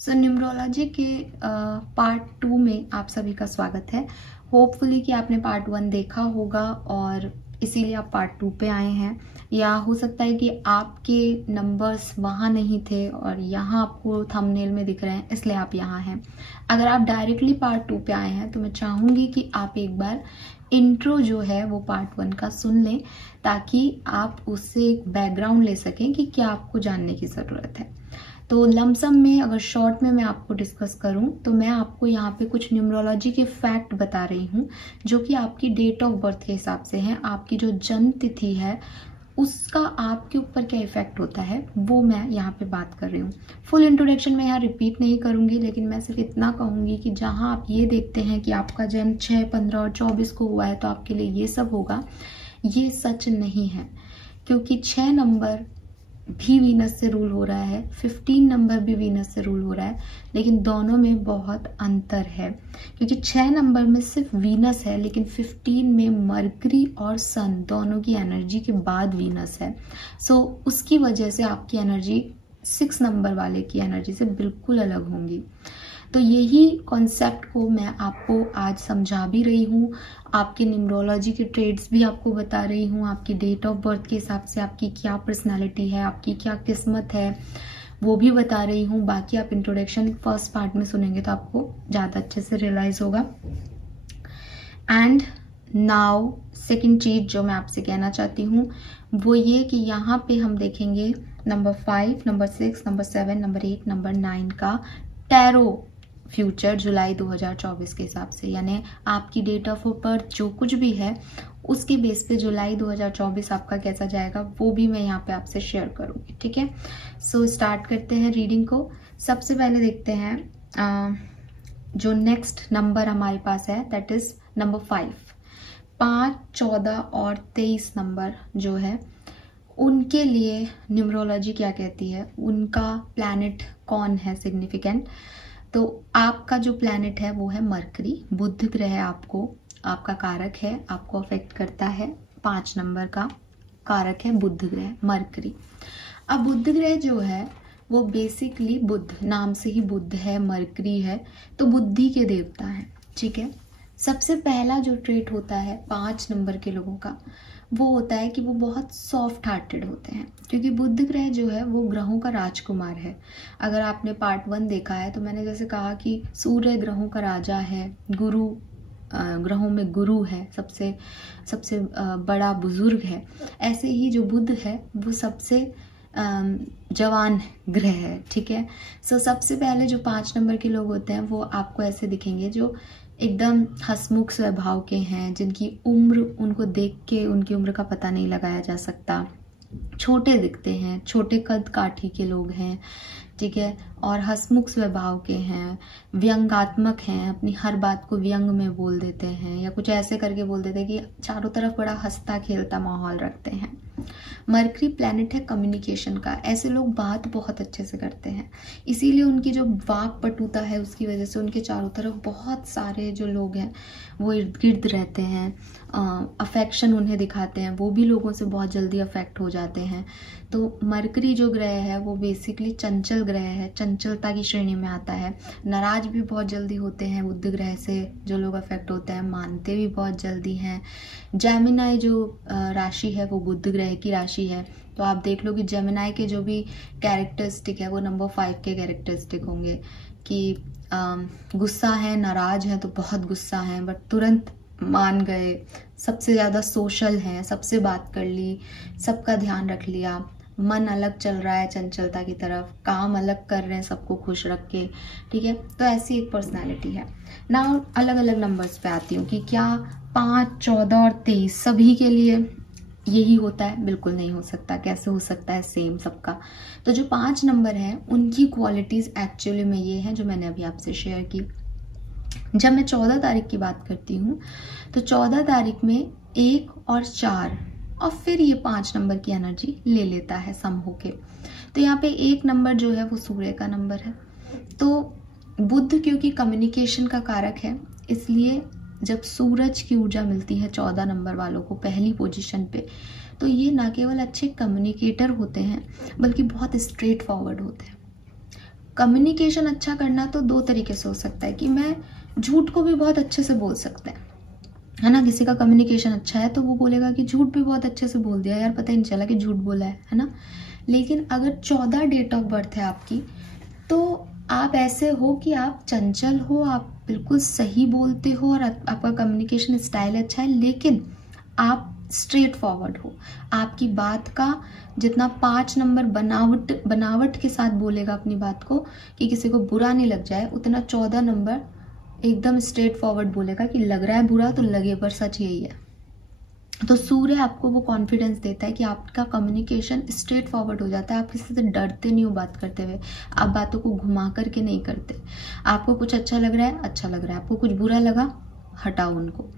सो numerology के part 2 में आप सभी का स्वागत है। होपफुली कि आपने पार्ट 1 देखा होगा और इसीलिए आप पार्ट 2 पे आए हैं, या हो सकता है कि आपके नंबर्स वहाँ नहीं थे और यहाँ आपको थंबनेल में दिख रहे हैं इसलिए आप यहाँ हैं। अगर आप डायरेक्टली पार्ट 2 पे आए हैं तो मैं चाहूँगी कि आप एक बार इंट्रो जो है वो पार्ट 1 का सुन लें, ताकि आप उससे एक बैकग्राउंड ले सकें कि क्या आपको जानने की ज़रूरत है। तो लमसम में अगर शॉर्ट में मैं आपको डिस्कस करूं तो मैं आपको यहाँ पे कुछ न्यूमरोलॉजी के फैक्ट बता रही हूँ जो कि आपकी डेट ऑफ बर्थ के हिसाब से हैं। आपकी जो जन्म तिथि है उसका आपके ऊपर क्या इफेक्ट होता है वो मैं यहाँ पे बात कर रही हूँ। फुल इंट्रोडक्शन मैं यहाँ रिपीट नहीं करूंगी, लेकिन मैं सिर्फ इतना कहूंगी कि जहाँ आप ये देखते हैं कि आपका जन्म 6, 15 और 24 को हुआ है तो आपके लिए ये सब होगा, ये सच नहीं है। क्योंकि 6 नंबर भी वीनस से रूल हो रहा है, 15 नंबर भी वीनस से रूल हो रहा है, लेकिन दोनों में बहुत अंतर है। क्योंकि 6 नंबर में सिर्फ वीनस है, लेकिन 15 में मरकरी और सन दोनों की एनर्जी के बाद वीनस है। सो उसकी वजह से आपकी एनर्जी 6 नंबर वाले की एनर्जी से बिल्कुल अलग होंगी। तो यही कॉन्सेप्ट को मैं आपको आज समझा भी रही हूँ, आपके न्यूमरोलॉजी के ट्रेड्स भी आपको बता रही हूँ, आपकी डेट ऑफ बर्थ के हिसाब से आपकी क्या पर्सनालिटी है, आपकी क्या किस्मत है वो भी बता रही हूँ। बाकी आप इंट्रोडक्शन फर्स्ट पार्ट में सुनेंगे तो आपको ज़्यादा अच्छे से रियलाइज होगा। एंड नाउ सेकेंड चीज जो मैं आपसे कहना चाहती हूँ वो ये कि यहाँ पे हम देखेंगे number 5, number 6, number 7, number 8, number 9 का टैरो फ्यूचर जुलाई 2024 के हिसाब से, यानी आपकी डेट ऑफ बर्थ जो कुछ भी है उसके बेस पे जुलाई 2024 आपका कैसा जाएगा वो भी मैं यहाँ पे आपसे शेयर करूंगी। ठीक है, सो स्टार्ट करते हैं रीडिंग को। सबसे पहले देखते हैं जो नेक्स्ट नंबर हमारे पास है, दैट इज नंबर 5। 5, 14 और 23 नंबर जो है उनके लिए न्यूमरोलॉजी क्या कहती है, उनका प्लैनेट कौन है सिग्निफिकेंट। तो आपका जो प्लैनेट है वो है मरकरी, बुध ग्रह आपको आपका कारक है, आपको अफेक्ट करता है। 5 नंबर का कारक है बुध ग्रह मरकरी। अब बुध ग्रह जो है वो बेसिकली बुध, नाम से ही बुध है, मरकरी है, तो बुद्धि के देवता है। ठीक है, सबसे पहला जो ट्रेट होता है 5 नंबर के लोगों का वो होता है कि वो बहुत सॉफ्ट हार्टेड होते हैं, क्योंकि बुध ग्रह जो है वो ग्रहों का राजकुमार है। अगर आपने पार्ट 1 देखा है तो मैंने जैसे कहा कि सूर्य ग्रहों का राजा है, गुरु ग्रहों में गुरु है, सबसे बड़ा बुजुर्ग है। ऐसे ही जो बुध है वो सबसे जवान ग्रह है। ठीक है, सो सबसे पहले जो 5 नंबर के लोग होते हैं वो आपको ऐसे दिखेंगे जो एकदम हंसमुख स्वभाव के हैं, जिनकी उम्र उनको देख के उनकी उम्र का पता नहीं लगाया जा सकता, छोटे दिखते हैं, छोटे कद काठी के लोग हैं। ठीक है, और हंसमुख स्वभाव के हैं, व्यंगात्मक हैं, अपनी हर बात को व्यंग में बोल देते हैं या कुछ ऐसे करके बोल देते हैं कि चारों तरफ बड़ा हंसता खेलता माहौल रखते हैं। मरकरी प्लैनेट है कम्युनिकेशन का, ऐसे लोग बात बहुत अच्छे से करते हैं, इसीलिए उनकी जो वाक पटुता है उसकी वजह से उनके चारों तरफ बहुत सारे जो लोग हैं वो इर्द गिर्द रहते हैं, अफेक्शन उन्हें दिखाते हैं, वो भी लोगों से बहुत जल्दी अफेक्ट हो जाते हैं। तो मरकरी जो ग्रह है वो बेसिकली चंचल ग्रह है, चंचलता की श्रेणी में आता है। नाराज भी बहुत जल्दी होते हैं बुध ग्रह से जो लोग अफेक्ट होते हैं, मानते भी बहुत जल्दी हैं। जेमिनाई जो राशि है वो बुध ग्रह की राशि है, तो आप देख लो कि जेमिनाई के जो भी कैरेक्टरिस्टिक है वो नंबर 5 के कैरेक्टरिस्टिक होंगे कि गुस्सा है, नाराज है तो बहुत गुस्सा है बट तुरंत मान गए, सबसे ज़्यादा सोशल हैं, सबसे बात कर ली, सबका ध्यान रख लिया, मन अलग चल रहा है चंचलता की तरफ, काम अलग कर रहे हैं सबको खुश रख के। ठीक है, तो ऐसी एक पर्सनालिटी है ना। अलग अलग नंबर्स पे आती हूँ कि क्या 5, 14 और 23 सभी के लिए यही होता है? बिल्कुल नहीं हो सकता। कैसे हो सकता है सेम सबका? तो जो 5 नंबर है उनकी क्वालिटीज एक्चुअली में ये है जो मैंने अभी आपसे शेयर की। जब मैं 14 तारीख की बात करती हूँ तो 14 तारीख में 1 और 4 और फिर ये 5 नंबर की एनर्जी ले लेता है सम होके। तो यहाँ पे 1 नंबर जो है वो सूर्य का नंबर है। तो बुध क्योंकि कम्युनिकेशन का कारक है, इसलिए जब सूरज की ऊर्जा मिलती है 14 नंबर वालों को पहली पोजीशन पे, तो ये ना केवल अच्छे कम्युनिकेटर होते हैं बल्कि बहुत स्ट्रेट फॉरवर्ड होते हैं। कम्युनिकेशन अच्छा करना तो दो तरीके से हो सकता है कि मैं झूठ को भी बहुत अच्छे से बोल सकते हैं, है ना। किसी का कम्युनिकेशन अच्छा है तो वो बोलेगा कि झूठ भी बहुत अच्छे से बोल दिया यार, पता ही नहीं चला कि झूठ बोला है ना। लेकिन अगर 14 डेट ऑफ बर्थ है आपकी, तो आप ऐसे हो कि आप चंचल हो, आप बिल्कुल सही बोलते हो और आपका कम्युनिकेशन स्टाइल अच्छा है, लेकिन आप स्ट्रेट फॉरवर्ड हो। आपकी बात का जितना 5 नंबर बनावट के साथ बोलेगा अपनी बात को कि किसी को बुरा नहीं लग जाए, उतना 14 नंबर एकदम स्ट्रेट फॉरवर्ड बोलेगा कि लग रहा है बुरा तो लगे, पर सच यही है। तो सूर्य आपको वो कॉन्फिडेंस देता है कि आपका कम्युनिकेशन स्ट्रेट फॉरवर्ड हो जाता है। आप किसी से डरते नहीं हो बात करते हुए, आप बातों को घुमा करके नहीं करते। आपको कुछ अच्छा लग रहा है, अच्छा लग रहा है, आपको कुछ बुरा लगा, हटाओ उनको,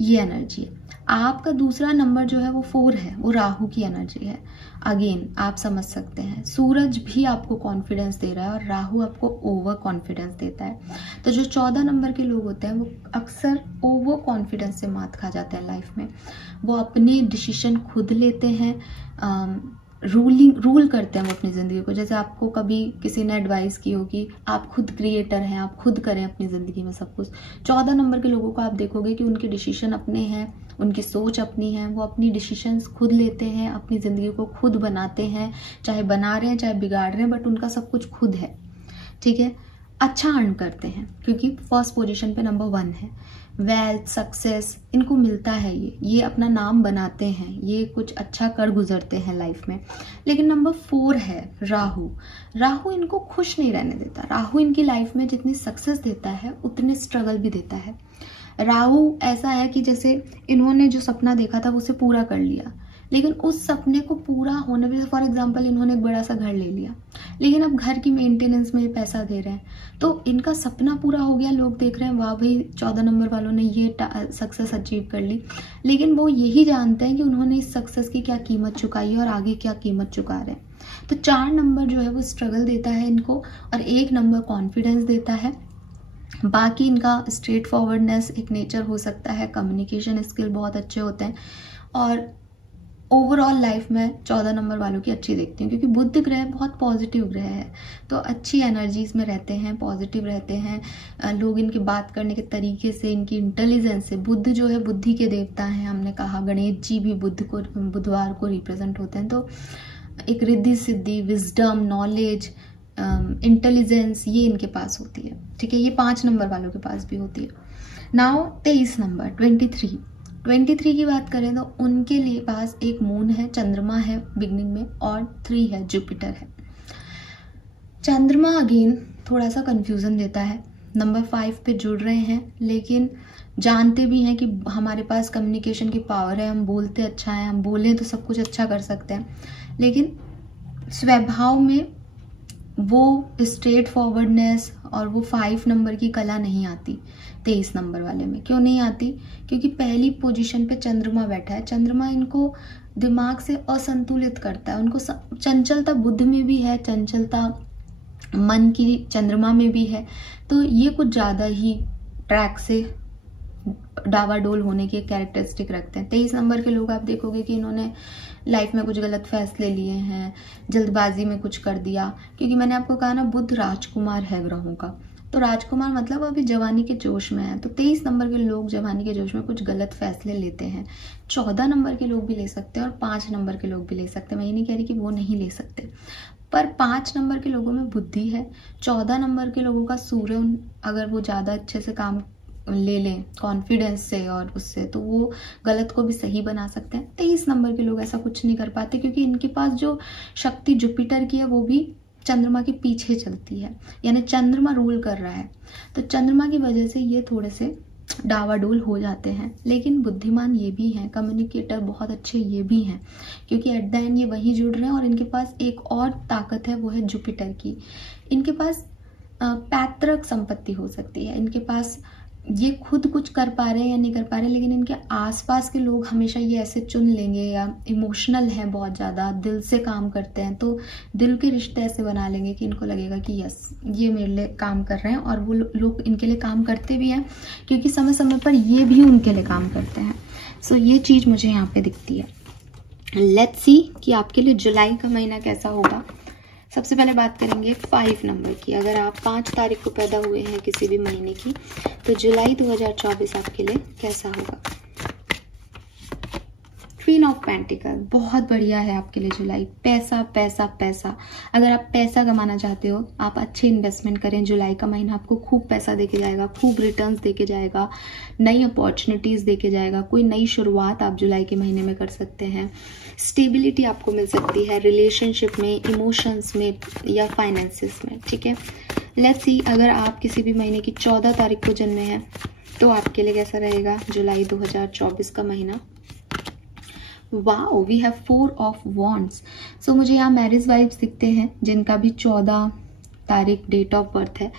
ये एनर्जी है। आपका दूसरा नंबर जो है वो 4 है, वो राहु की एनर्जी है। अगेन आप समझ सकते हैं, सूरज भी आपको कॉन्फिडेंस दे रहा है और राहु आपको ओवर कॉन्फिडेंस देता है। तो जो 14 नंबर के लोग होते हैं वो अक्सर ओवर कॉन्फिडेंस से मात खा जाते हैं लाइफ में। वो अपने डिसीजन खुद लेते हैं, रूल करते हैं वो अपनी ज़िंदगी को। जैसे आपको कभी किसी ने एडवाइस की होगी, आप खुद क्रिएटर हैं, आप खुद करें अपनी ज़िंदगी में सब कुछ। 14 नंबर के लोगों को आप देखोगे कि उनके डिसीजन अपने हैं, उनकी सोच अपनी है, वो अपनी डिसीजंस खुद लेते हैं, अपनी ज़िंदगी को खुद बनाते हैं, चाहे बना रहे हैं चाहे बिगाड़ रहे हैं, बट उनका सब कुछ खुद है, ठीक है। अच्छा अर्न करते हैं क्योंकि फर्स्ट पोजीशन पे नंबर 1 है। वेल्थ, सक्सेस इनको मिलता है, ये अपना नाम बनाते हैं, ये कुछ अच्छा कर गुजरते हैं लाइफ में। लेकिन नंबर 4 है राहु इनको खुश नहीं रहने देता। राहु इनकी लाइफ में जितनी सक्सेस देता है उतने स्ट्रगल भी देता है। राहु ऐसा है कि जैसे इन्होंने जो सपना देखा था वो उसे पूरा कर लिया, लेकिन उस सपने को पूरा होने में, फॉर एग्जांपल इन्होंने एक बड़ा सा घर ले लिया, लेकिन अब घर की मेंटेनेंस में पैसा दे रहे हैं, तो इनका सपना पूरा हो गया, लोग देख रहे हैं वाह भाई 14 नंबर वालों ने ये सक्सेस अचीव कर ली, लेकिन वो यही जानते हैं कि उन्होंने इस सक्सेस की क्या कीमत चुकाई है और आगे क्या कीमत चुका रहे हैं। तो 4 नंबर जो है वो स्ट्रगल देता है इनको और 1 नंबर कॉन्फिडेंस देता है। बाकी इनका स्ट्रेट फॉरवर्डनेस एक नेचर हो सकता है, कम्युनिकेशन स्किल बहुत अच्छे होते हैं और ओवरऑल लाइफ में 14 नंबर वालों की अच्छी देखती हूँ क्योंकि बुध ग्रह बहुत पॉजिटिव ग्रह है, तो अच्छी एनर्जीज में रहते हैं, पॉजिटिव रहते हैं लोग। इनकी बात करने के तरीके से, इनकी इंटेलिजेंस से, बुध जो है बुद्धि के देवता हैं, हमने कहा गणेश जी भी बुधवार को रिप्रेजेंट होते हैं, तो एक Riddhi Siddhi, wisdom, knowledge, intelligence ये इनके पास होती है, ठीक है। ये 5 नंबर वालों के पास भी होती है। नाउ 23 नंबर 23 की बात करें तो उनके लिए पास एक मून है, चंद्रमा है बिगनिंग में और 3 है, जुपिटर है। चंद्रमा अगेन थोड़ा सा कंफ्यूजन देता है, नंबर 5 पे जुड़ रहे हैं लेकिन जानते भी हैं कि हमारे पास कम्युनिकेशन की पावर है, हम बोलते अच्छा है, हम बोलें तो सब कुछ अच्छा कर सकते हैं, लेकिन स्वभाव में वो स्ट्रेट फॉरवर्डनेस और वो 5 नंबर की कला नहीं आती 23 नंबर वाले में। क्यों नहीं आती? क्योंकि पहली पोजीशन पे चंद्रमा बैठा है। चंद्रमा इनको दिमाग से असंतुलित करता है, उनको चंचलता बुद्ध में भी है, चंचलता मन की चंद्रमा में भी है, तो ये कुछ ज़्यादा ही ट्रैक से डावाडोल होने की कैरेक्टरिस्टिक रखते हैं। 23 नंबर के लोग आप देखोगे कि इन्होंने लाइफ में कुछ गलत फैसले लिए हैं, जल्दबाजी में कुछ कर दिया, क्योंकि मैंने आपको कहा ना बुध राजकुमार है ग्रहों का, तो राजकुमार मतलब अभी जवानी के जोश में है, तो 23 नंबर के लोग जवानी के जोश में कुछ गलत फैसले लेते हैं। 14 नंबर के लोग भी ले सकते हैं और 5 नंबर के लोग भी ले सकते हैं, मैं ये नहीं कह रही कि वो नहीं ले सकते, पर 5 नंबर के लोगों में बुद्धि है। 14 नंबर के लोगों का सूर्य अगर वो ज़्यादा अच्छे से काम ले लें कॉन्फिडेंस से और उससे, तो वो गलत को भी सही बना सकते हैं। 23 नंबर के लोग ऐसा कुछ नहीं कर पाते क्योंकि इनके पास जो शक्ति जुपिटर की है वो भी चंद्रमा के पीछे चलती है, यानी चंद्रमा रूल कर रहा है, तो चंद्रमा की वजह से ये थोड़े से डावाडोल हो जाते हैं। लेकिन बुद्धिमान ये भी हैं, कम्युनिकेटर बहुत अच्छे ये भी हैं, क्योंकि एट द एंड ये वहीं जुड़ रहे हैं और इनके पास एक और ताकत है, वो है जुपिटर की। इनके पास पैतृक संपत्ति हो सकती है, इनके पास ये खुद कुछ कर पा रहे हैं या नहीं कर पा रहे, लेकिन इनके आसपास के लोग हमेशा ये ऐसे चुन लेंगे, या इमोशनल हैं बहुत ज़्यादा, दिल से काम करते हैं, तो दिल के रिश्ते ऐसे बना लेंगे कि इनको लगेगा कि यस ये मेरे लिए काम कर रहे हैं, और वो लोग इनके लिए काम करते भी हैं क्योंकि समय समय पर ये भी उनके लिए काम करते हैं। सो ये चीज़ मुझे यहाँ पे दिखती है। लेट्स सी कि आपके लिए जुलाई का महीना कैसा होगा। सबसे पहले बात करेंगे 5 नंबर की। अगर आप 5 तारीख को पैदा हुए हैं किसी भी महीने की, तो जुलाई 2024 आपके लिए कैसा होगा। क्वीन ऑफ पेंटिकल, बहुत बढ़िया है आपके लिए जुलाई। पैसा पैसा पैसा, अगर आप पैसा कमाना चाहते हो, आप अच्छे इन्वेस्टमेंट करें। जुलाई का महीना आपको खूब पैसा देके जाएगा, खूब रिटर्न्स देके जाएगा, नई अपॉर्चुनिटीज देके जाएगा। कोई नई शुरुआत आप जुलाई के महीने में कर सकते हैं। स्टेबिलिटी आपको मिल सकती है रिलेशनशिप में, इमोशंस में या फाइनेंसिस में। ठीक है, लेट्स सी अगर आप किसी भी महीने की 14 तारीख को जन्मे हैं तो आपके लिए कैसा रहेगा जुलाई 2024 का महीना। Wow, we have 4 of wands. सो मुझे यहाँ मैरिज वाइब्स दिखते हैं जिनका भी 14 तारीख डेट ऑफ बर्थ है।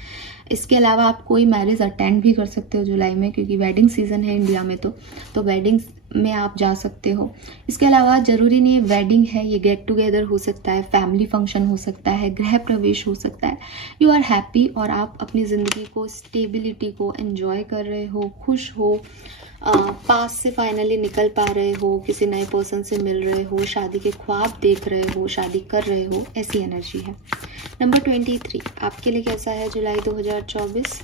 इसके अलावा आप कोई मैरिज अटेंड भी कर सकते हो जुलाई में, क्योंकि वेडिंग सीजन है इंडिया में, तो वेडिंग्स में आप जा सकते हो। इसके अलावा जरूरी नहीं है वेडिंग है, ये गेट टुगेदर हो सकता है, फैमिली फंक्शन हो सकता है, गृह प्रवेश हो सकता है। यू आर हैप्पी और आप अपनी ज़िंदगी को, स्टेबिलिटी को एंजॉय कर रहे हो, खुश हो, पास से फाइनली निकल पा रहे हो, किसी नए पर्सन से मिल रहे हो, शादी के ख्वाब देख रहे हो, शादी कर रहे हो, ऐसी एनर्जी है। नंबर 23 आपके लिए कैसा है जुलाई 2024।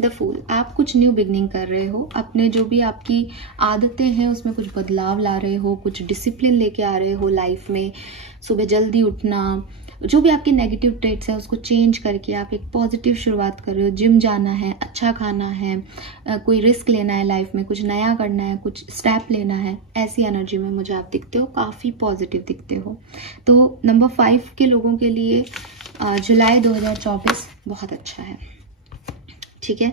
द फूल, आप कुछ न्यू बिगनिंग कर रहे हो। अपने जो भी आपकी आदतें हैं उसमें कुछ बदलाव ला रहे हो, कुछ डिसिप्लिन लेके आ रहे हो लाइफ में। सुबह जल्दी उठना, जो भी आपके नेगेटिव ट्रेट्स हैं उसको चेंज करके आप एक पॉजिटिव शुरुआत कर रहे हो। जिम जाना है, अच्छा खाना है, कोई रिस्क लेना है लाइफ में, कुछ नया करना है, कुछ स्टेप लेना है, ऐसी एनर्जी में मुझे आप दिखते हो, काफ़ी पॉजिटिव दिखते हो। तो नंबर 5 के लोगों के लिए जुलाई 2024 बहुत अच्छा है। ठीक है,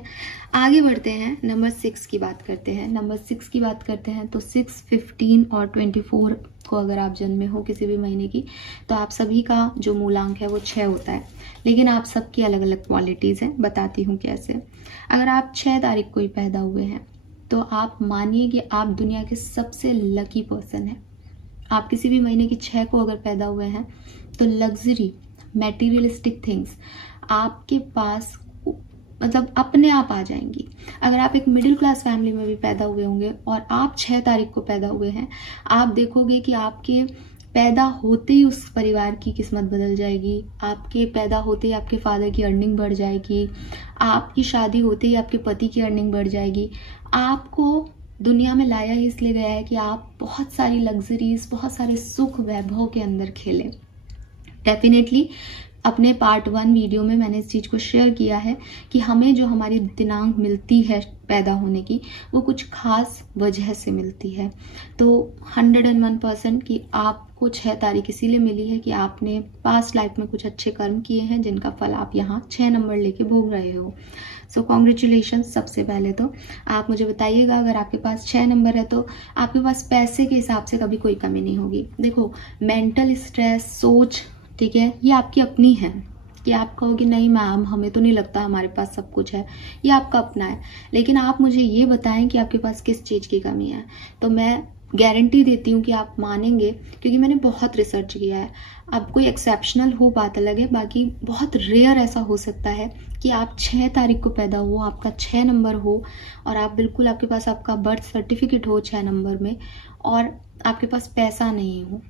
आगे बढ़ते हैं, नंबर 6 की बात करते हैं। नंबर 6 की बात करते हैं तो 6, 15 और 24 को अगर आप जन्मे हो किसी भी महीने की, तो आप सभी का जो मूलांक है वो 6 होता है। लेकिन आप सबकी अलग अलग क्वालिटीज़ हैं, बताती हूँ कैसे। अगर आप 6 तारीख को ही पैदा हुए हैं तो आप मानिए कि आप दुनिया के सबसे लकी पर्सन हैं। आप किसी भी महीने की 6 को अगर पैदा हुए हैं तो लग्जरी, मटेरियलिस्टिक थिंग्स आपके पास मतलब अपने आप आ जाएंगी। अगर आप एक मिडिल क्लास फैमिली में भी पैदा हुए होंगे और आप 6 तारीख को पैदा हुए हैं, आप देखोगे कि आपके पैदा होते ही उस परिवार की किस्मत बदल जाएगी। आपके पैदा होते ही आपके फादर की अर्निंग बढ़ जाएगी, आपकी शादी होते ही आपके पति की अर्निंग बढ़ जाएगी। आपको दुनिया में लाया ही इसलिए गया है कि आप बहुत सारी लग्जरीज, बहुत सारे सुख वैभव के अंदर खेलें। डेफिनेटली अपने पार्ट 1 वीडियो में मैंने इस चीज़ को शेयर किया है कि हमें जो हमारी दिनांक मिलती है पैदा होने की, वो कुछ खास वजह से मिलती है। तो 101% कि आपको 6 तारीख इसीलिए मिली है कि आपने पास्ट लाइफ में कुछ अच्छे कर्म किए हैं जिनका फल आप यहाँ 6 नंबर लेके भोग रहे हो। So congratulation. सबसे पहले तो आप मुझे बताइएगा, अगर आपके पास 6 नंबर है तो आपके पास पैसे के हिसाब से कभी कोई कमी नहीं होगी। देखो, मेंटल स्ट्रेस, सोच, ठीक है, ये आपकी अपनी है कि आप कहोगे नहीं मैम हमें तो नहीं लगता हमारे पास सब कुछ है, ये आपका अपना है। लेकिन आप मुझे ये बताएं कि आपके पास किस चीज़ की कमी है, तो मैं गारंटी देती हूँ कि आप मानेंगे, क्योंकि मैंने बहुत रिसर्च किया है। अब कोई एक्सेप्शनल हो बात अलग है, बाकी बहुत रेयर ऐसा हो सकता है कि आप 6 तारीख को पैदा हो, आपका 6 नंबर हो और आप बिल्कुल, आपके पास आपका बर्थ सर्टिफिकेट हो 6 नंबर में और आपके पास पैसा नहीं हो।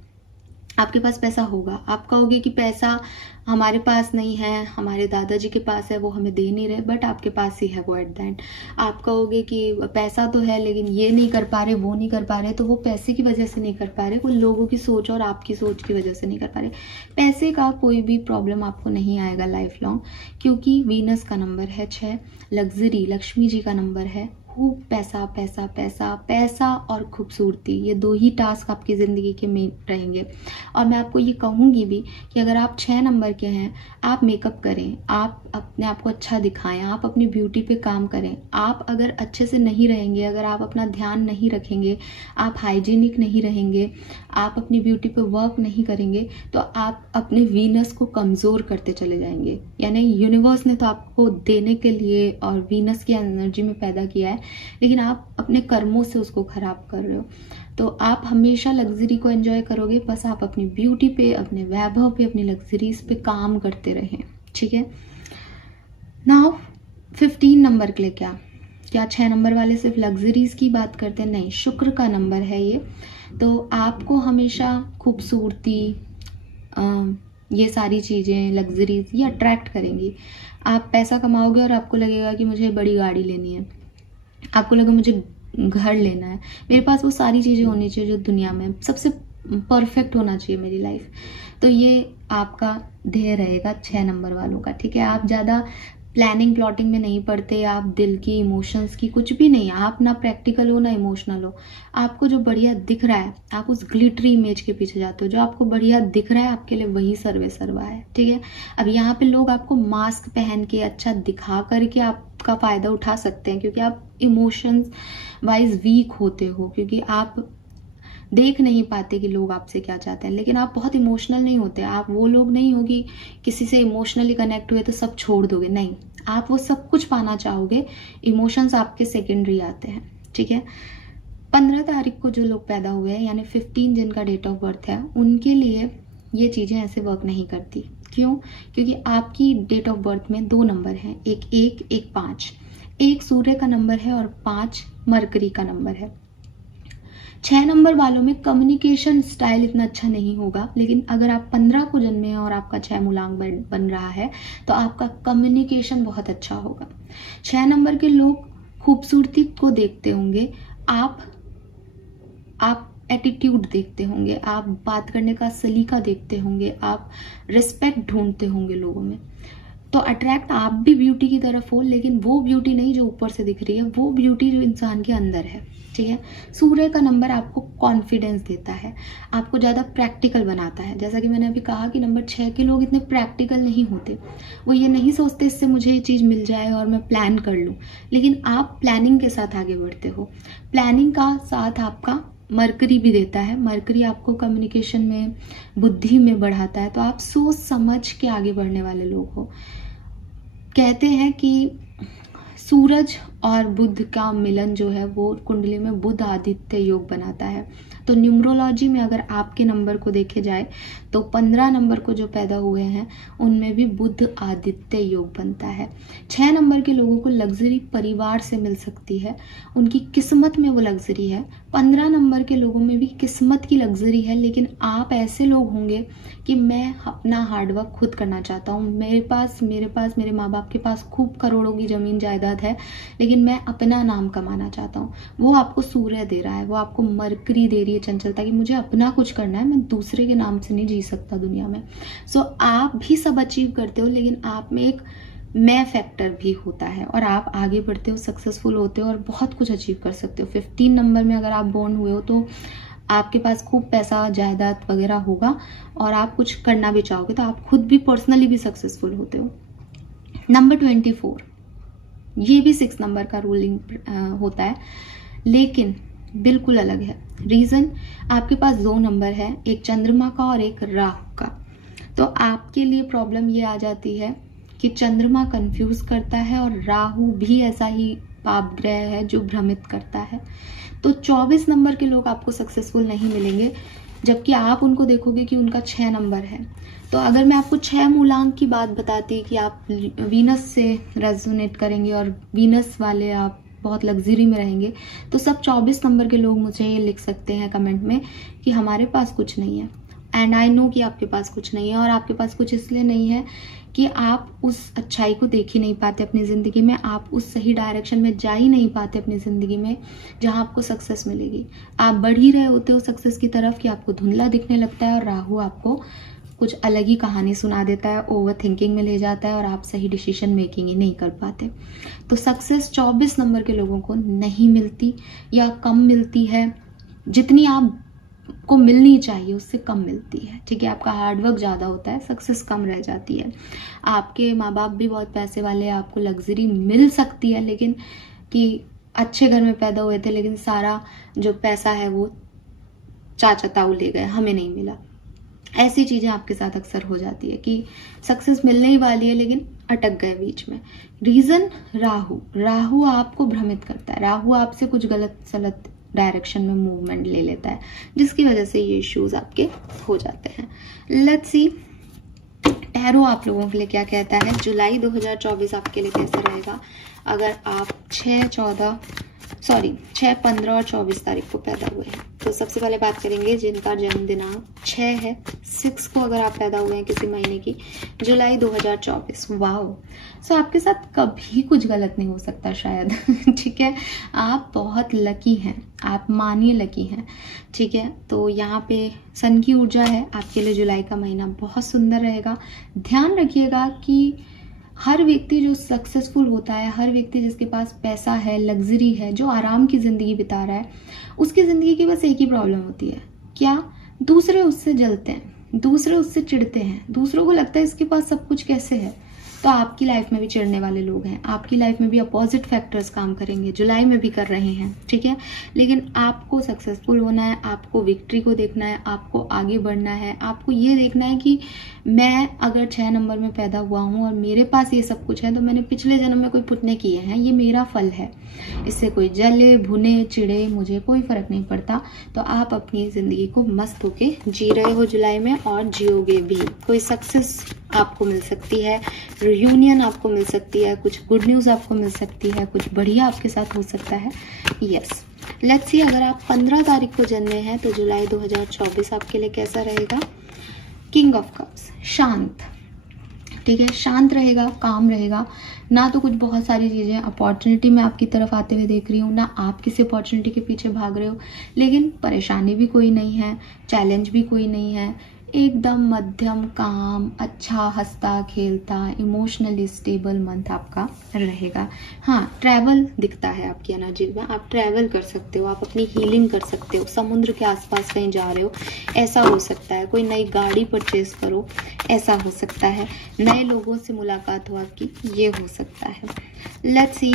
आपके पास पैसा होगा, आप कहोगे कि पैसा हमारे पास नहीं है, हमारे दादाजी के पास है, वो हमें दे नहीं रहे, बट आपके पास ही है वो एट द एंड। आप कहोगे कि पैसा तो है लेकिन ये नहीं कर पा रहे, वो नहीं कर पा रहे, तो वो पैसे की वजह से नहीं कर पा रहे, वो लोगों की सोच और आपकी सोच की वजह से नहीं कर पा रहे। पैसे का कोई भी प्रॉब्लम आपको नहीं आएगा लाइफ लॉन्ग, क्योंकि वीनस का नंबर है 6, लग्जरी, लक्ष्मी जी का नंबर है, खूब पैसा पैसा पैसा पैसा और खूबसूरती, ये 2 ही टास्क आपकी ज़िंदगी के में रहेंगे। और मैं आपको ये कहूँगी भी कि अगर आप 6 नंबर के हैं, आप मेकअप करें, आप अपने आप को अच्छा दिखाएं, आप अपनी ब्यूटी पे काम करें। आप अगर अच्छे से नहीं रहेंगे, अगर आप अपना ध्यान नहीं रखेंगे, आप हाइजीनिक नहीं रहेंगे, आप अपनी ब्यूटी पे वर्क नहीं करेंगे, तो आप अपने वीनस को कमज़ोर करते चले जाएंगे। यानी यूनिवर्स ने तो आपको देने के लिए और वीनस की एनर्जी में पैदा किया है, लेकिन आप अपने कर्मों से उसको खराब कर रहे हो। तो आप हमेशा लग्जरी को एंजॉय करोगे, बस आप अपनी ब्यूटी पे, अपने वैभव पे, अपनी लग्जरीज पे काम करते रहें। ठीक है, नाउ 15 नंबर के लिए क्या 6 नंबर वाले सिर्फ लग्जरीज की बात करते हैं? नहीं, शुक्र का नंबर है ये। तो आपको हमेशा खूबसूरती, ये सारी चीज़ें लग्जरीज ये अट्रैक्ट करेंगी। आप पैसा कमाओगे और आपको लगेगा कि मुझे बड़ी गाड़ी लेनी है, आपको लगेगा मुझे घर लेना है, मेरे पास वो सारी चीज़ें होनी चाहिए जो दुनिया में सबसे परफेक्ट होना चाहिए मेरी लाइफ। तो ये आपका ध्येय रहेगा 6 नंबर वालों का, ठीक है। आप ज़्यादा प्लानिंग प्लॉटिंग में नहीं पड़ते, आप दिल की इमोशंस की कुछ भी नहीं, आप ना प्रैक्टिकल हो ना इमोशनल हो। आपको जो बढ़िया दिख रहा है आप उस ग्लिटरी इमेज के पीछे जाते हो, जो आपको बढ़िया दिख रहा है आपके लिए वही सर्वे सर्वा है, ठीक है। अब यहाँ पे लोग आपको मास्क पहन के अच्छा दिखा करके आपका फायदा उठा सकते हैं, क्योंकि आप इमोशंस वाइज वीक होते हो, क्योंकि आप देख नहीं पाते कि लोग आपसे क्या चाहते हैं। लेकिन आप बहुत इमोशनल नहीं होते, आप वो लोग नहीं हो कि किसी से इमोशनली कनेक्ट हुए तो सब छोड़ दोगे, नहीं, आप वो सब कुछ पाना चाहोगे। इमोशंस आपके सेकेंडरी आते हैं, ठीक है। 15 तारीख को जो लोग पैदा हुए हैं, यानी 15 जिनका डेट ऑफ बर्थ है, उनके लिए ये चीज़ें ऐसे वर्क नहीं करती। क्यों? क्योंकि आपकी डेट ऑफ बर्थ में 2 नंबर हैं, एक 1 एक 5। 1 सूर्य का नंबर है और 5 मरकरी का नंबर है। 6 नंबर वालों में कम्युनिकेशन स्टाइल इतना अच्छा नहीं होगा, लेकिन अगर आप 15 को जन्मे हैं और आपका 6 मूलांक बन रहा है तो आपका कम्युनिकेशन बहुत अच्छा होगा। 6 नंबर के लोग खूबसूरती को देखते होंगे, आप एटीट्यूड देखते होंगे, आप बात करने का सलीका देखते होंगे, आप रिस्पेक्ट ढूंढते होंगे लोगों में। तो अट्रैक्ट आप भी ब्यूटी की तरफ हो, लेकिन वो ब्यूटी नहीं जो ऊपर से दिख रही है, वो ब्यूटी जो इंसान के अंदर है, ठीक है। सूर्य का नंबर आपको कॉन्फिडेंस देता है, आपको ज़्यादा प्रैक्टिकल बनाता है। जैसा कि मैंने अभी कहा कि नंबर 6 के लोग इतने प्रैक्टिकल नहीं होते, वो ये नहीं सोचते इससे मुझे ये चीज़ मिल जाए और मैं प्लान कर लूँ, लेकिन आप प्लानिंग के साथ आगे बढ़ते हो। प्लानिंग का साथ आपका मरकरी भी देता है, मरकरी आपको कम्युनिकेशन में, बुद्धि में बढ़ाता है, तो आप सोच समझ के आगे बढ़ने वाले लोग हो। कहते हैं कि सूरज और बुध का मिलन जो है वो कुंडली में बुध आदित्य योग बनाता है। तो न्यूमरोलॉजी में अगर आपके नंबर को देखे जाए तो 15 नंबर को जो पैदा हुए हैं उनमें भी बुध आदित्य योग बनता है। 6 नंबर के लोगों को लग्जरी परिवार से मिल सकती है, उनकी किस्मत में वो लग्जरी है। 15 नंबर के लोगों में भी किस्मत की लग्जरी है, लेकिन आप ऐसे लोग होंगे कि मैं अपना हार्डवर्क खुद करना चाहता हूँ, मेरे पास मेरे माँ बाप के पास खूब करोड़ों की जमीन जायदाद है, लेकिन मैं अपना नाम कमाना चाहता हूँ। वो आपको सूर्य दे रहा है, वो आपको मरकरी दे रही है चंचलता, कि मुझे अपना कुछ करना है, मैं दूसरे के नाम से नहीं जी सकता दुनिया में। सो आप भी सब अचीव करते हो, लेकिन आप में एक मैं फैक्टर भी होता है और आप आगे बढ़ते हो, सक्सेसफुल होते हो और बहुत कुछ अचीव कर सकते हो। 15 नंबर में अगर आप बोर्न हुए हो तो आपके पास खूब पैसा जायदाद वगैरह होगा और आप कुछ करना भी चाहोगे तो आप खुद भी पर्सनली भी सक्सेसफुल होते हो। नंबर 24, ये भी 6 नंबर का रूलिंग होता है, लेकिन बिल्कुल अलग है। रीजन, आपके पास 2 नंबर है, एक चंद्रमा का और एक राहु का। तो आपके लिए प्रॉब्लम ये आ जाती है कि चंद्रमा कंफ्यूज करता है और राहु भी ऐसा ही पाप ग्रह है जो भ्रमित करता है। तो 24 नंबर के लोग आपको सक्सेसफुल नहीं मिलेंगे, जबकि आप उनको देखोगे कि उनका 6 नंबर है। तो अगर मैं आपको 6 मूलांक की बात बताती कि आप वीनस से रेजोनेट करेंगे और वीनस वाले आप बहुत लग्जरी में रहेंगे, तो सब 24 नंबर के लोग मुझे ये लिख सकते हैं कमेंट में कि हमारे पास कुछ नहीं है। एंड आई नो कि आपके पास कुछ नहीं है, और आपके पास कुछ इसलिए नहीं है कि आप उस अच्छाई को देख ही नहीं पाते अपनी ज़िंदगी में, आप उस सही डायरेक्शन में जा ही नहीं पाते अपनी ज़िंदगी में जहां आपको सक्सेस मिलेगी। आप बढ़ ही रहे होते हो सक्सेस की तरफ कि आपको धुंधला दिखने लगता है और राहु आपको कुछ अलग ही कहानी सुना देता है, ओवर थिंकिंग में ले जाता है और आप सही डिसीजन मेकिंग ही नहीं कर पाते। तो सक्सेस 24 नंबर के लोगों को नहीं मिलती या कम मिलती है, जितनी आप को मिलनी चाहिए उससे कम मिलती है, ठीक है। आपका हार्डवर्क ज़्यादा होता है, सक्सेस कम रह जाती है। आपके माँ बाप भी बहुत पैसे वाले, आपको लग्जरी मिल सकती है, लेकिन कि अच्छे घर में पैदा हुए थे लेकिन सारा जो पैसा है वो चाचा ताऊ ले गए, हमें नहीं मिला। ऐसी चीज़ें आपके साथ अक्सर हो जाती है कि सक्सेस मिलने ही वाली है लेकिन अटक गए बीच में। रीज़न, राहु आपको भ्रमित करता है, राहु आपसे कुछ गलत सलत डायरेक्शन में मूवमेंट ले लेता है, जिसकी वजह से ये इश्यूज आपके हो जाते हैं। लेट्स सी टैरो आप लोगों के लिए क्या कहता है। जुलाई 2024 आपके लिए कैसा रहेगा अगर आप 6, 14, सॉरी 6, 15 और 24 तारीख को पैदा हुए हैं। तो सबसे पहले बात करेंगे जिनका जन्म दिनांक 6 है, 6 को अगर आप पैदा हुए हैं किसी महीने की, जुलाई 2024। वाओ। सो आपके साथ कभी कुछ गलत नहीं हो सकता शायद। ठीक है, आप बहुत लकी हैं, आप मानिए लकी हैं। ठीक है, तो यहाँ पे सन की ऊर्जा है आपके लिए। जुलाई का महीना बहुत सुंदर रहेगा। ध्यान रखिएगा कि हर व्यक्ति जो सक्सेसफुल होता है, हर व्यक्ति जिसके पास पैसा है, लग्जरी है, जो आराम की ज़िंदगी बिता रहा है, उसकी ज़िंदगी की बस एक ही प्रॉब्लम होती है, क्या? दूसरे उससे जलते हैं, दूसरे उससे चिढ़ते हैं, दूसरों को लगता है इसके पास सब कुछ कैसे है। तो आपकी लाइफ में भी चिढ़ने वाले लोग हैं, आपकी लाइफ में भी अपोजिट फैक्टर्स काम करेंगे, जुलाई में भी कर रहे हैं। ठीक है, लेकिन आपको सक्सेसफुल होना है, आपको विक्ट्री को देखना है, आपको आगे बढ़ना है, आपको ये देखना है कि मैं अगर 6 नंबर में पैदा हुआ हूँ और मेरे पास ये सब कुछ है तो मैंने पिछले जन्म में कोई पुण्य किए हैं, ये मेरा फल है। इससे कोई जले भुने चिढ़े मुझे कोई फर्क नहीं पड़ता। तो आप अपनी जिंदगी को मस्त होके जी रहे हो जुलाई में, और जियोगे भी। कोई सक्सेस आपको मिल सकती है, रियूनियन आपको मिल सकती है, कुछ गुड न्यूज आपको मिल सकती है, कुछ बढ़िया आपके साथ हो सकता है। यस, लेट्स सी अगर आप 15 तारीख को जन्मे हैं तो जुलाई 2024 आपके लिए कैसा रहेगा। किंग ऑफ कप्स, शांत। ठीक है, शांत रहेगा, काम रहेगा, ना तो कुछ बहुत सारी चीज़ें अपॉर्चुनिटी में आपकी तरफ आते हुए देख रही हूँ, ना आप किसी अपॉर्चुनिटी के पीछे भाग रहे हो, लेकिन परेशानी भी कोई नहीं है, चैलेंज भी कोई नहीं है, एकदम मध्यम, काम, अच्छा, हंसता खेलता, इमोशनली स्टेबल मंथ आपका रहेगा। हाँ, ट्रैवल दिखता है आपकी एनर्जी में, आप ट्रैवल कर सकते हो, आप अपनी हीलिंग कर सकते हो, समुद्र के आसपास कहीं जा रहे हो, ऐसा हो सकता है, कोई नई गाड़ी परचेज करो, ऐसा हो सकता है, नए लोगों से मुलाकात हो आपकी, ये हो सकता है। लेट्स सी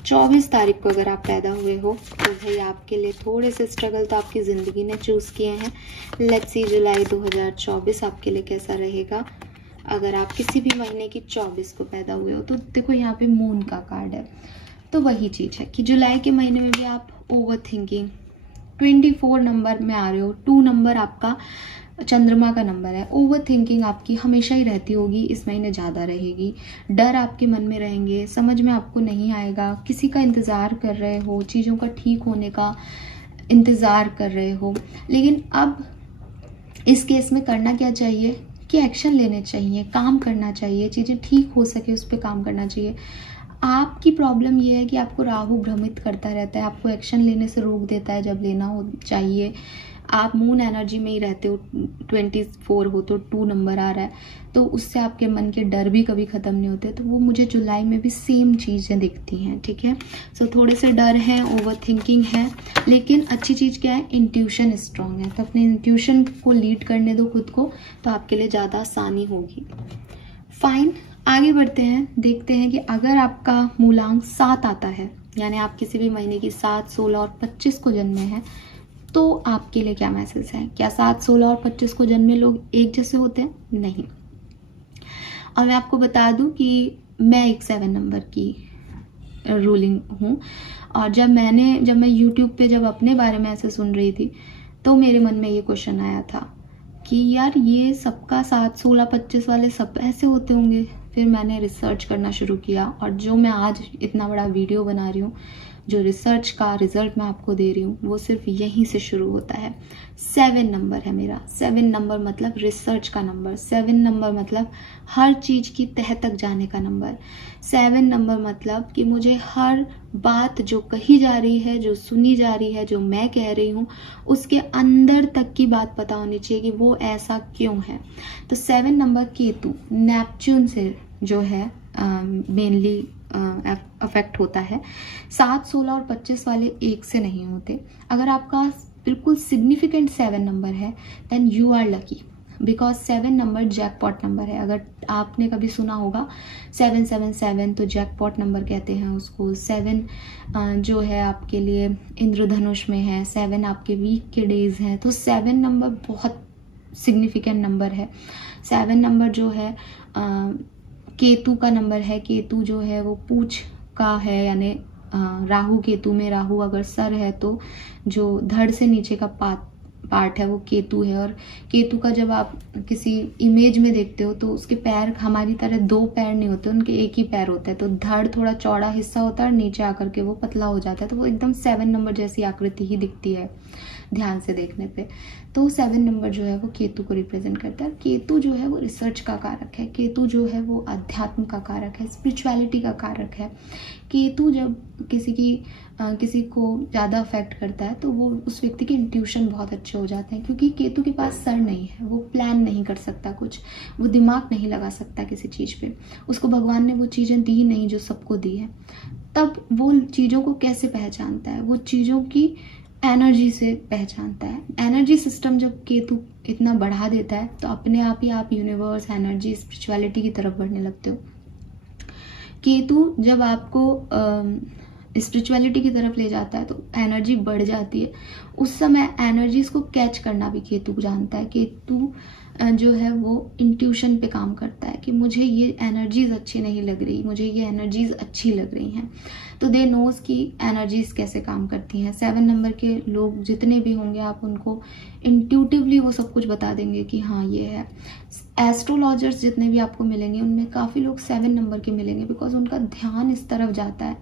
24 तारीख को अगर आप पैदा हुए हो तो भाई आपके लिए थोड़े से स्ट्रगल तो आपकी ज़िंदगी ने चूज़ किए हैं। लेट्स सी जुलाई 2024 आपके लिए कैसा रहेगा अगर आप किसी भी महीने की 24 को पैदा हुए हो। तो देखो यहाँ पे मून का कार्ड है, तो वही चीज़ है कि जुलाई के महीने में भी आप ओवर थिंकिंग, 24 नंबर में आ रहे हो, 2 नंबर आपका चंद्रमा का नंबर है। ओवर थिंकिंग आपकी हमेशा ही रहती होगी, इस महीने ज़्यादा रहेगी। डर आपके मन में रहेंगे, समझ में आपको नहीं आएगा, किसी का इंतज़ार कर रहे हो, चीज़ों का ठीक होने का इंतज़ार कर रहे हो। लेकिन अब इस केस में करना क्या चाहिए कि एक्शन लेने चाहिए, काम करना चाहिए, चीज़ें ठीक हो सके उस पर काम करना चाहिए। आपकी प्रॉब्लम ये है कि आपको राहु भ्रमित करता रहता है, आपको एक्शन लेने से रोक देता है जब लेना हो चाहिए। आप मून एनर्जी में ही रहते हो, 24 हो तो 2 नंबर आ रहा है, तो उससे आपके मन के डर भी कभी ख़त्म नहीं होते। तो वो मुझे जुलाई में भी सेम चीज़ें दिखती हैं। ठीक है, सो थोड़े से डर हैं, ओवर थिंकिंग है, लेकिन अच्छी चीज़ क्या है, इंट्यूशन स्ट्रांग है। तो अपने इंट्यूशन को लीड करने दो खुद को, तो आपके लिए ज़्यादा आसानी होगी। फाइन, आगे बढ़ते हैं, देखते हैं कि अगर आपका मूलांक 7 आता है, यानी आप किसी भी महीने की 7, 16 और 25 को जन्मे हैं, तो आपके लिए क्या मैसेज है। क्या 7, 16 और 25 को जन्मे लोग एक जैसे होते हैं? नहीं। और मैं आपको बता दूं कि मैं एक 7 नंबर की रूलिंग हूँ, और जब मैं यूट्यूब पे जब अपने बारे में ऐसे सुन रही थी तो मेरे मन में ये क्वेश्चन आया था कि यार ये सबका 7, 16, 25 वाले सब ऐसे होते होंगे। फिर मैंने रिसर्च करना शुरू किया, और जो मैं आज इतना बड़ा वीडियो बना रही हूँ, जो रिसर्च का रिजल्ट मैं आपको दे रही हूँ, वो सिर्फ यहीं से शुरू होता है। 7 नंबर है मेरा। 7 नंबर मतलब रिसर्च का नंबर। 7 नंबर मतलब हर चीज़ की तह तक जाने का नंबर। 7 नंबर मतलब कि मुझे हर बात जो कही जा रही है, जो सुनी जा रही है, जो मैं कह रही हूँ, उसके अंदर तक की बात पता होनी चाहिए कि वो ऐसा क्यों है। तो 7 नंबर केतु नेपच्यून से जो है मेनली अफेक्ट होता है। 7, 16 और 25 वाले एक से नहीं होते। अगर आपका बिल्कुल सिग्निफिकेंट 7 नंबर है, then you are lucky, because 7 number jackpot number है। अगर आपने कभी सुना होगा 777, तो जैकपॉट नंबर कहते हैं उसको। 7 जो है आपके लिए इंद्रधनुष में है, 7 आपके वीक के डेज हैं। तो 7 नंबर बहुत सिग्निफिकेंट नंबर है। 7 नंबर जो है केतु का नंबर है। केतु जो है वो पूछ का है, यानी राहु केतु में राहु अगर सर है तो जो धड़ से नीचे का पार्ट है वो केतु है। और केतु का जब आप किसी इमेज में देखते हो तो उसके पैर हमारी तरह 2 पैर नहीं होते, उनके एक ही पैर होता है। तो धड़ थोड़ा चौड़ा हिस्सा होता है और नीचे आकर के वो पतला हो जाता है, तो वो एकदम 7 नंबर जैसी आकृति ही दिखती है ध्यान से देखने पे। तो 7 नंबर जो है वो केतु को रिप्रेजेंट करता है। केतु जो है वो रिसर्च का कारक है, केतु जो है वो अध्यात्म का कारक है, स्पिरिचुअलिटी का कारक है। केतु जब किसी को ज़्यादा अफेक्ट करता है तो वो उस व्यक्ति के इंट्यूशन बहुत अच्छे हो जाते हैं, क्योंकि केतु के पास सर नहीं है, वो प्लान नहीं कर सकता कुछ, वो दिमाग नहीं लगा सकता किसी चीज़ पे, उसको भगवान ने वो चीज़ें दी नहीं जो सबको दी है। तब वो चीज़ों को कैसे पहचानता है, वो चीज़ों की एनर्जी से पहचानता है। एनर्जी सिस्टम जब केतु इतना बढ़ा देता है तो अपने आप ही आप यूनिवर्स, एनर्जी, स्पिरिचुअलिटी की तरफ बढ़ने लगते हो। केतु जब आपको स्पिरिचुअलिटी की तरफ ले जाता है तो एनर्जी बढ़ जाती है। उस समय एनर्जीज को कैच करना भी केतु जानता है। केतु जो है वो इंट्यूशन पे काम करता है कि मुझे ये एनर्जीज अच्छी नहीं लग रही, मुझे ये एनर्जीज अच्छी लग रही हैं। तो दे नोज की एनर्जीज कैसे काम करती हैं। 7 नंबर के लोग जितने भी होंगे आप उनको इंट्यूटिवली वो सब कुछ बता देंगे कि हाँ ये है। एस्ट्रोलॉजर्स जितने भी आपको मिलेंगे उनमें काफ़ी लोग 7 नंबर के मिलेंगे, बिकॉज उनका ध्यान इस तरफ जाता है।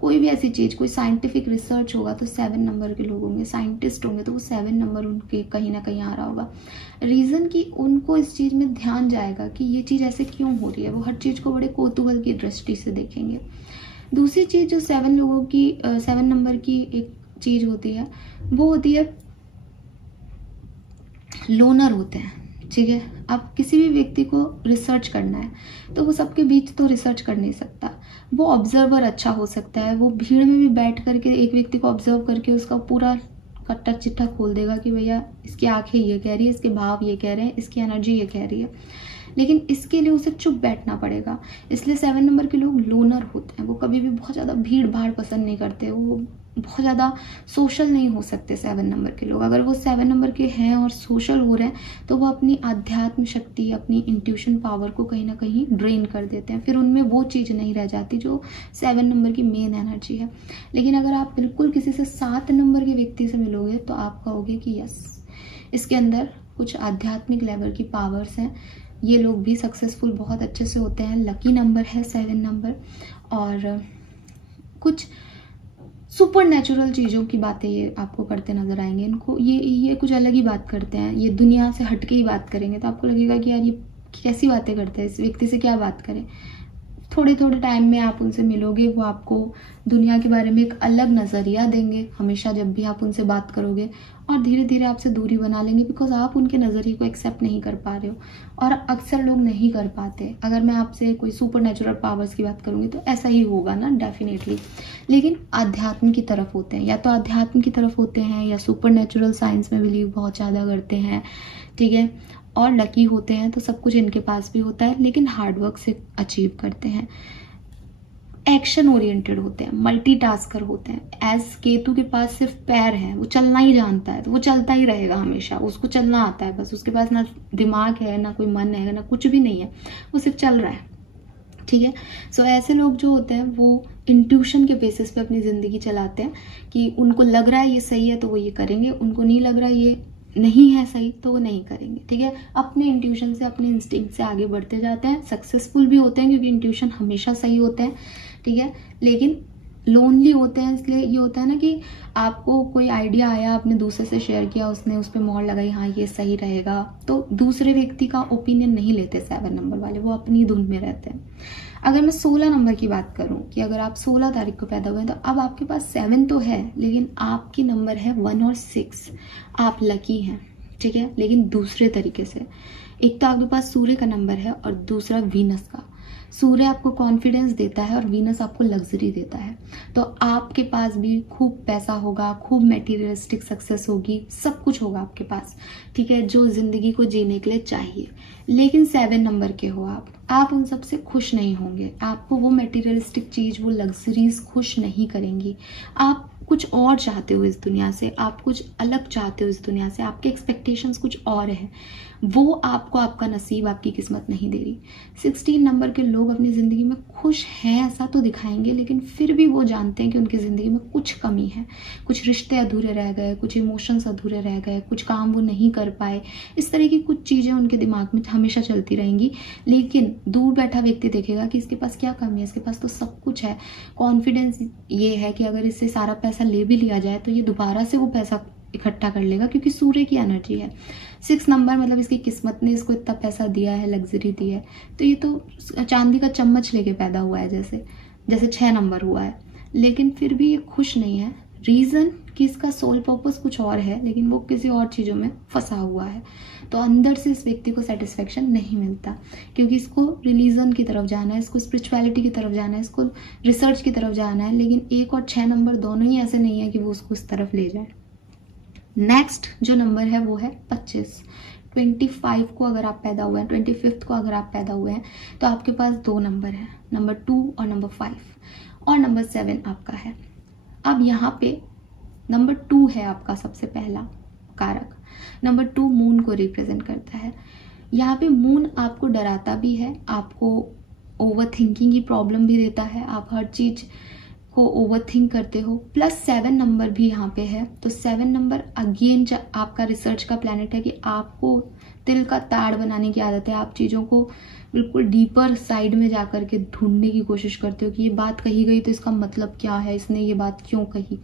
कोई भी ऐसी चीज़, कोई साइंटिफिक रिसर्च होगा तो 7 नंबर के लोग होंगे, साइंटिस्ट होंगे तो वो 7 नंबर उनके कहीं ना कहीं आ रहा होगा। रीज़न कि उनको इस चीज़ में ध्यान जाएगा कि ये चीज़ ऐसे क्यों हो रही है, वो हर चीज़ को बड़े कौतूहल की दृष्टि से देखेंगे। दूसरी चीज़ जो 7 लोगों की 7 नंबर की एक चीज़ होती है वो होती है लोनर होते हैं। ठीक है, अब किसी भी व्यक्ति को रिसर्च करना है तो वो सबके बीच तो रिसर्च कर नहीं सकता, वो ऑब्जर्वर अच्छा हो सकता है। वो भीड़ में भी बैठ करके एक व्यक्ति को ऑब्जर्व करके उसका पूरा कट्टा चिट्ठा खोल देगा कि भैया इसकी आंखें ये कह रही है, इसके भाव ये कह रहे हैं, इसकी एनर्जी ये कह रही है। लेकिन इसके लिए उसे चुप बैठना पड़ेगा। इसलिए 7 नंबर के लोग लोनर होते हैं, वो कभी भी बहुत ज़्यादा भीड़ भाड़ पसंद नहीं करते, वो बहुत ज़्यादा सोशल नहीं हो सकते 7 नंबर के लोग। अगर वो 7 नंबर के हैं और सोशल हो रहे हैं तो वो अपनी आध्यात्म शक्ति, अपनी इंट्यूशन पावर को कहीं ना कहीं ड्रेन कर देते हैं। फिर उनमें वो चीज़ नहीं रह जाती जो 7 नंबर की मेन एनर्जी है। लेकिन अगर आप बिल्कुल किसी से 7 नंबर के व्यक्ति से मिलोगे तो आप कहोगे कि यस, इसके अंदर कुछ आध्यात्मिक लेवल की पावर्स हैं, ये लोग भी सक्सेसफुल बहुत अच्छे से होते हैं। लकी नंबर है 7 नंबर, और कुछ सुपर नेचुरल चीज़ों की बातें ये आपको करते नजर आएंगे। इनको ये कुछ अलग ही बात करते हैं, ये दुनिया से हटके ही बात करेंगे, तो आपको लगेगा कि यार ये कैसी बातें करते हैं, इस व्यक्ति से क्या बात करें। थोड़े टाइम में आप उनसे मिलोगे, वो आपको दुनिया के बारे में एक अलग नज़रिया देंगे हमेशा जब भी आप उनसे बात करोगे, और धीरे धीरे आपसे दूरी बना लेंगे, बिकॉज आप उनके नज़रिए को एक्सेप्ट नहीं कर पा रहे हो। और अक्सर लोग नहीं कर पाते। अगर मैं आपसे कोई सुपर नेचुरल पावर्स की बात करूँगी तो ऐसा ही होगा ना, डेफिनेटली। लेकिन आध्यात्म की तरफ होते हैं, या तो आध्यात्म की तरफ होते हैं या सुपर नेचुरल साइंस में बिलीव बहुत ज़्यादा करते हैं। ठीक है, और लकी होते हैं तो सब कुछ इनके पास भी होता है, लेकिन हार्डवर्क से अचीव करते हैं। एक्शन ओरिएंटेड होते हैं, मल्टीटास्कर होते हैं। एज केतु के पास सिर्फ पैर है, वो चलना ही जानता है, तो वो चलता ही रहेगा हमेशा, उसको चलना आता है बस। उसके पास ना दिमाग है, ना कोई मन है, ना कुछ भी नहीं है, वो सिर्फ चल रहा है। ठीक है, सो ऐसे लोग जो होते हैं वो इंट्यूशन के बेसिस पे अपनी ज़िंदगी चलाते हैं कि उनको लग रहा है ये सही है तो वो ये करेंगे, उनको नहीं लग रहा है ये नहीं है सही तो वो नहीं करेंगे। ठीक है, अपने इंट्यूशन से, अपने इंस्टिंक्ट से आगे बढ़ते जाते हैं, सक्सेसफुल भी होते हैं क्योंकि इंट्यूशन हमेशा सही होते हैं। ठीक है, लेकिन लोनली होते हैं। इसलिए ये होता है ना कि आपको कोई आइडिया आया, आपने दूसरे से शेयर किया, उसने उस पर मोहर लगाई, हाँ ये सही रहेगा, तो दूसरे व्यक्ति का ओपिनियन नहीं लेते 7 नंबर वाले, वो अपनी धुन में रहते हैं। अगर मैं 16 नंबर की बात करूं कि अगर आप 16 तारीख को पैदा हुए तो अब आपके पास 7 तो है, लेकिन आपकी नंबर है 1 और 6, आप लकी हैं। ठीक है, लेकिन दूसरे तरीके से। एक तो आपके पास सूर्य का नंबर है और दूसरा वीनस का। सूर्य आपको कॉन्फिडेंस देता है और वीनस आपको लग्जरी देता है, तो आपके पास भी खूब पैसा होगा, खूब मटेरियलिस्टिक सक्सेस होगी, सब कुछ होगा आपके पास। ठीक है, जो जिंदगी को जीने के लिए चाहिए। लेकिन 7 नंबर के हो आप उन सबसे खुश नहीं होंगे। आपको वो मटेरियलिस्टिक चीज, वो लग्जरीज खुश नहीं करेंगी। आप कुछ और चाहते हो इस दुनिया से, आप कुछ अलग चाहते हो इस दुनिया से, आपके एक्सपेक्टेशंस कुछ और है। वो आपको आपका नसीब, आपकी किस्मत नहीं दे रही। 16 नंबर के लोग अपनी ज़िंदगी में खुश हैं ऐसा तो दिखाएंगे, लेकिन फिर भी वो जानते हैं कि उनकी ज़िंदगी में कुछ कमी है, कुछ रिश्ते अधूरे रह गए, कुछ इमोशंस अधूरे रह गए, कुछ काम वो नहीं कर पाए। इस तरह की कुछ चीज़ें उनके दिमाग में हमेशा चलती रहेंगी। लेकिन दूर बैठा व्यक्ति देखेगा कि इसके पास क्या कमी है, इसके पास तो सब कुछ है। कॉन्फिडेंस ये है कि अगर इससे सारा पैसा ले भी लिया जाए तो ये दोबारा से वो पैसा इकट्ठा कर लेगा, क्योंकि सूर्य की एनर्जी है। 6 नंबर मतलब इसकी किस्मत ने इसको इतना पैसा दिया है, लग्जरी दी है, तो ये तो चांदी का चम्मच लेके पैदा हुआ है, जैसे 6 नंबर हुआ है। लेकिन फिर भी ये खुश नहीं है। रीज़न कि इसका सोल पर्पस कुछ और है, लेकिन वो किसी और चीज़ों में फंसा हुआ है। तो अंदर से इस व्यक्ति को सेटिस्फेक्शन नहीं मिलता, क्योंकि इसको रिलीजन की तरफ जाना है, इसको स्पिरिचुअलिटी की तरफ जाना है, इसको रिसर्च की तरफ जाना है। लेकिन 1 और 6 नंबर दोनों ही ऐसे नहीं है कि वो उसको उस तरफ ले जाए। नेक्स्ट जो नंबर है वो है 25। 25 को अगर आप पैदा हुए हैं, 25 को अगर आप पैदा हुए हैं, तो आपके पास 2 नंबर है, नंबर 2 और नंबर 5, और नंबर 7 आपका है। अब यहाँ पे नंबर 2 है आपका सबसे पहला कारक। नंबर 2 मून को रिप्रेजेंट करता है। यहाँ पे मून आपको डराता भी है, आपको ओवर थिंकिंग की प्रॉब्लम भी देता है, आप हर चीज को ओवर थिंक करते हो। प्लस 7 नंबर भी यहाँ पे है, तो 7 नंबर अगेन आपका रिसर्च का प्लैनेट है कि आपको तिल का ताड़ बनाने की आदत है। आप चीज़ों को बिल्कुल डीपर साइड में जाकर के ढूंढने की कोशिश करते हो कि ये बात कही गई तो इसका मतलब क्या है, इसने ये बात क्यों कही।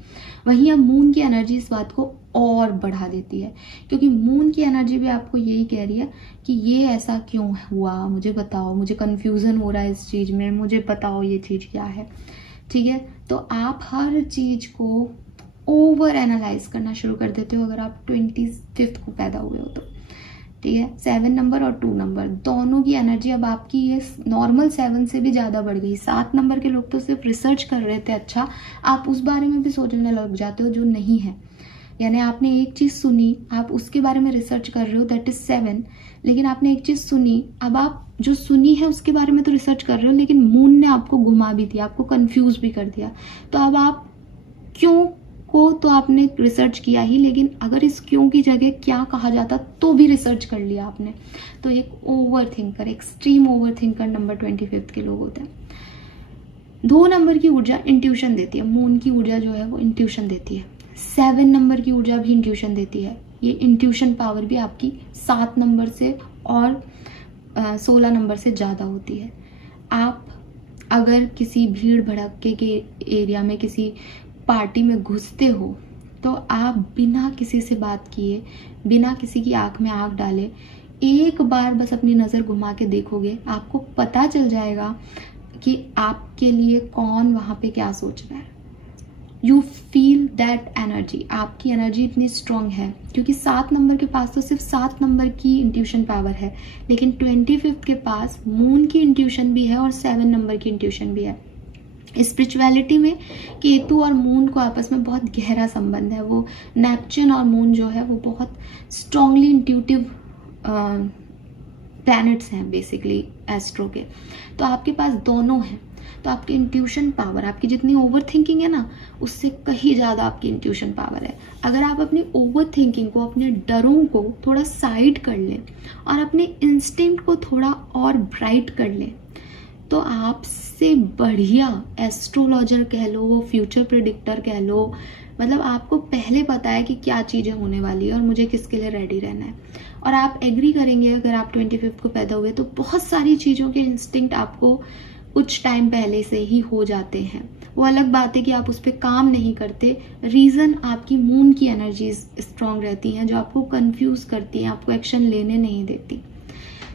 वहीं अब मून की एनर्जी इस बात को और बढ़ा देती है, क्योंकि मून की एनर्जी भी आपको यही कह रही है कि ये ऐसा क्यों हुआ, मुझे बताओ, मुझे कन्फ्यूज़न हो रहा है इस चीज़ में, मुझे बताओ ये चीज़ क्या है। ठीक है, तो आप हर चीज़ को ओवर एनालाइज करना शुरू कर देते हो अगर आप 25 को पैदा हुए हो तो। ठीक है, 7 नंबर और 2 नंबर दोनों की एनर्जी अब आपकी ये नॉर्मल 7 से भी ज़्यादा बढ़ गई। 7 नंबर के लोग तो सिर्फ रिसर्च कर रहे थे, अच्छा आप उस बारे में भी सोचने लग जाते हो जो नहीं है। यानी आपने एक चीज़ सुनी, आप उसके बारे में रिसर्च कर रहे हो, दैट इज 7। लेकिन आपने एक चीज़ सुनी, अब आप जो सुनी है उसके बारे में तो रिसर्च कर रहे हो, लेकिन मून ने आपको घुमा भी दिया, आपको कंफ्यूज भी कर दिया। तो अब आप क्यों को तो आपने रिसर्च किया ही, लेकिन अगर इस क्यों की जगह क्या कहा जाता तो भी रिसर्च कर लिया आपने। तो एक over thinker, extreme over thinker number 25 के लोग होते हैं। 2 नंबर की ऊर्जा इंट्यूशन देती है, मून की ऊर्जा जो है वो इंट्यूशन देती है। 7 नंबर की ऊर्जा भी इंट्यूशन देती है। ये इंट्यूशन पावर भी आपकी 7 नंबर से और 16 नंबर से ज़्यादा होती है। आप अगर किसी भीड़ भड़के के एरिया में किसी पार्टी में घुसते हो तो आप बिना किसी से बात किए, बिना किसी की आंख में आंख डाले, एक बार बस अपनी नज़र घुमा के देखोगे, आपको पता चल जाएगा कि आपके लिए कौन वहाँ पे क्या सोच रहा है। यू फील दैट एनर्जी, आपकी एनर्जी इतनी स्ट्रांग है, क्योंकि 7 नंबर के पास तो सिर्फ 7 नंबर की इंट्यूशन पावर है, लेकिन 25 के पास मून की इंट्यूशन भी है और 7 नंबर की इंट्यूशन भी है। स्पिरिचुअलिटी में केतु और मून को आपस में बहुत गहरा संबंध है। वो नेपच्यून और मून जो है वो बहुत स्ट्रांगली इंट्यूटिव प्लैनेट्स हैं बेसिकली एस्ट्रो के। तो आपके पास दोनों हैं, तो आपकी इंट्यूशन पावर, आपकी जितनी ओवर थिंकिंग है ना, उससे कहीं ज़्यादा आपकी इंट्यूशन पावर है। अगर आप अपनी ओवर थिंकिंग को, अपने डरों को थोड़ा साइड कर लें और अपने इंस्टिंक्ट को थोड़ा और ब्राइट कर लें, तो आपसे बढ़िया एस्ट्रोलॉजर कह लो, फ्यूचर प्रेडिक्टर कह लो, मतलब आपको पहले पता है कि क्या चीज़ें होने वाली है और मुझे किसके लिए रेडी रहना है। और आप एग्री करेंगे, अगर आप 25 को पैदा हुए तो बहुत सारी चीज़ों के इंस्टिंक्ट आपको कुछ टाइम पहले से ही हो जाते हैं। वो अलग बात है कि आप उस पर काम नहीं करते। रीज़न आपकी मून की एनर्जीज स्ट्रांग रहती हैं जो आपको कंफ्यूज करती हैं, आपको एक्शन लेने नहीं देती।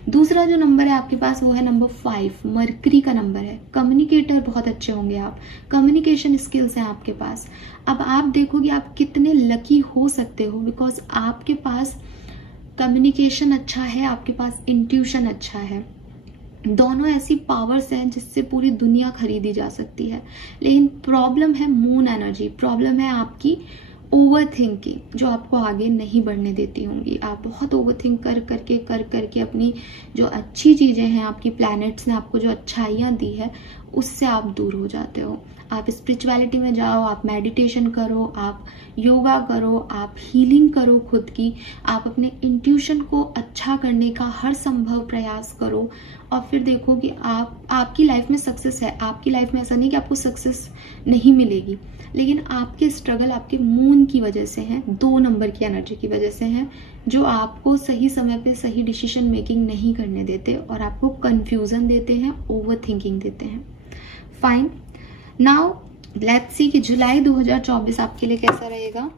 दूसरा जो नंबर है आपके पास वो है नंबर 5, मरकरी का नंबर है। कम्युनिकेटर बहुत अच्छे होंगे आप, कम्युनिकेशन स्किल्स हैं आपके पास। अब आप देखोगे आप कितने लकी हो सकते हो, बिकॉज आपके पास कम्युनिकेशन अच्छा है, आपके पास इंट्यूशन अच्छा है। दोनों ऐसी पावर्स हैं जिससे पूरी दुनिया खरीदी जा सकती है। लेकिन प्रॉब्लम है मून एनर्जी, प्रॉब्लम है आपकी ओवर थिंकिंग जो आपको आगे नहीं बढ़ने देती होंगी। आप बहुत ओवर थिंक कर करके अपनी जो अच्छी चीज़ें हैं, आपकी प्लैनेट्स ने आपको जो अच्छाइयाँ दी है, उससे आप दूर हो जाते हो। आप स्पिरिचुअलिटी में जाओ, आप मेडिटेशन करो, आप योगा करो, आप हीलिंग करो खुद की, आप अपने इंट्यूशन को अच्छा करने का हर संभव प्रयास करो और फिर देखो कि आपकी लाइफ में सक्सेस है। आपकी लाइफ में ऐसा नहीं कि आपको सक्सेस नहीं मिलेगी, लेकिन आपके स्ट्रगल आपके मून की वजह से हैं, 2 नंबर की एनर्जी की वजह से हैं, जो आपको सही समय पे सही डिसीजन मेकिंग नहीं करने देते और आपको कंफ्यूजन देते हैं, ओवर थिंकिंग देते हैं। फाइन, नाउ लेट्स सी कि जुलाई 2024 आपके लिए कैसा रहेगा।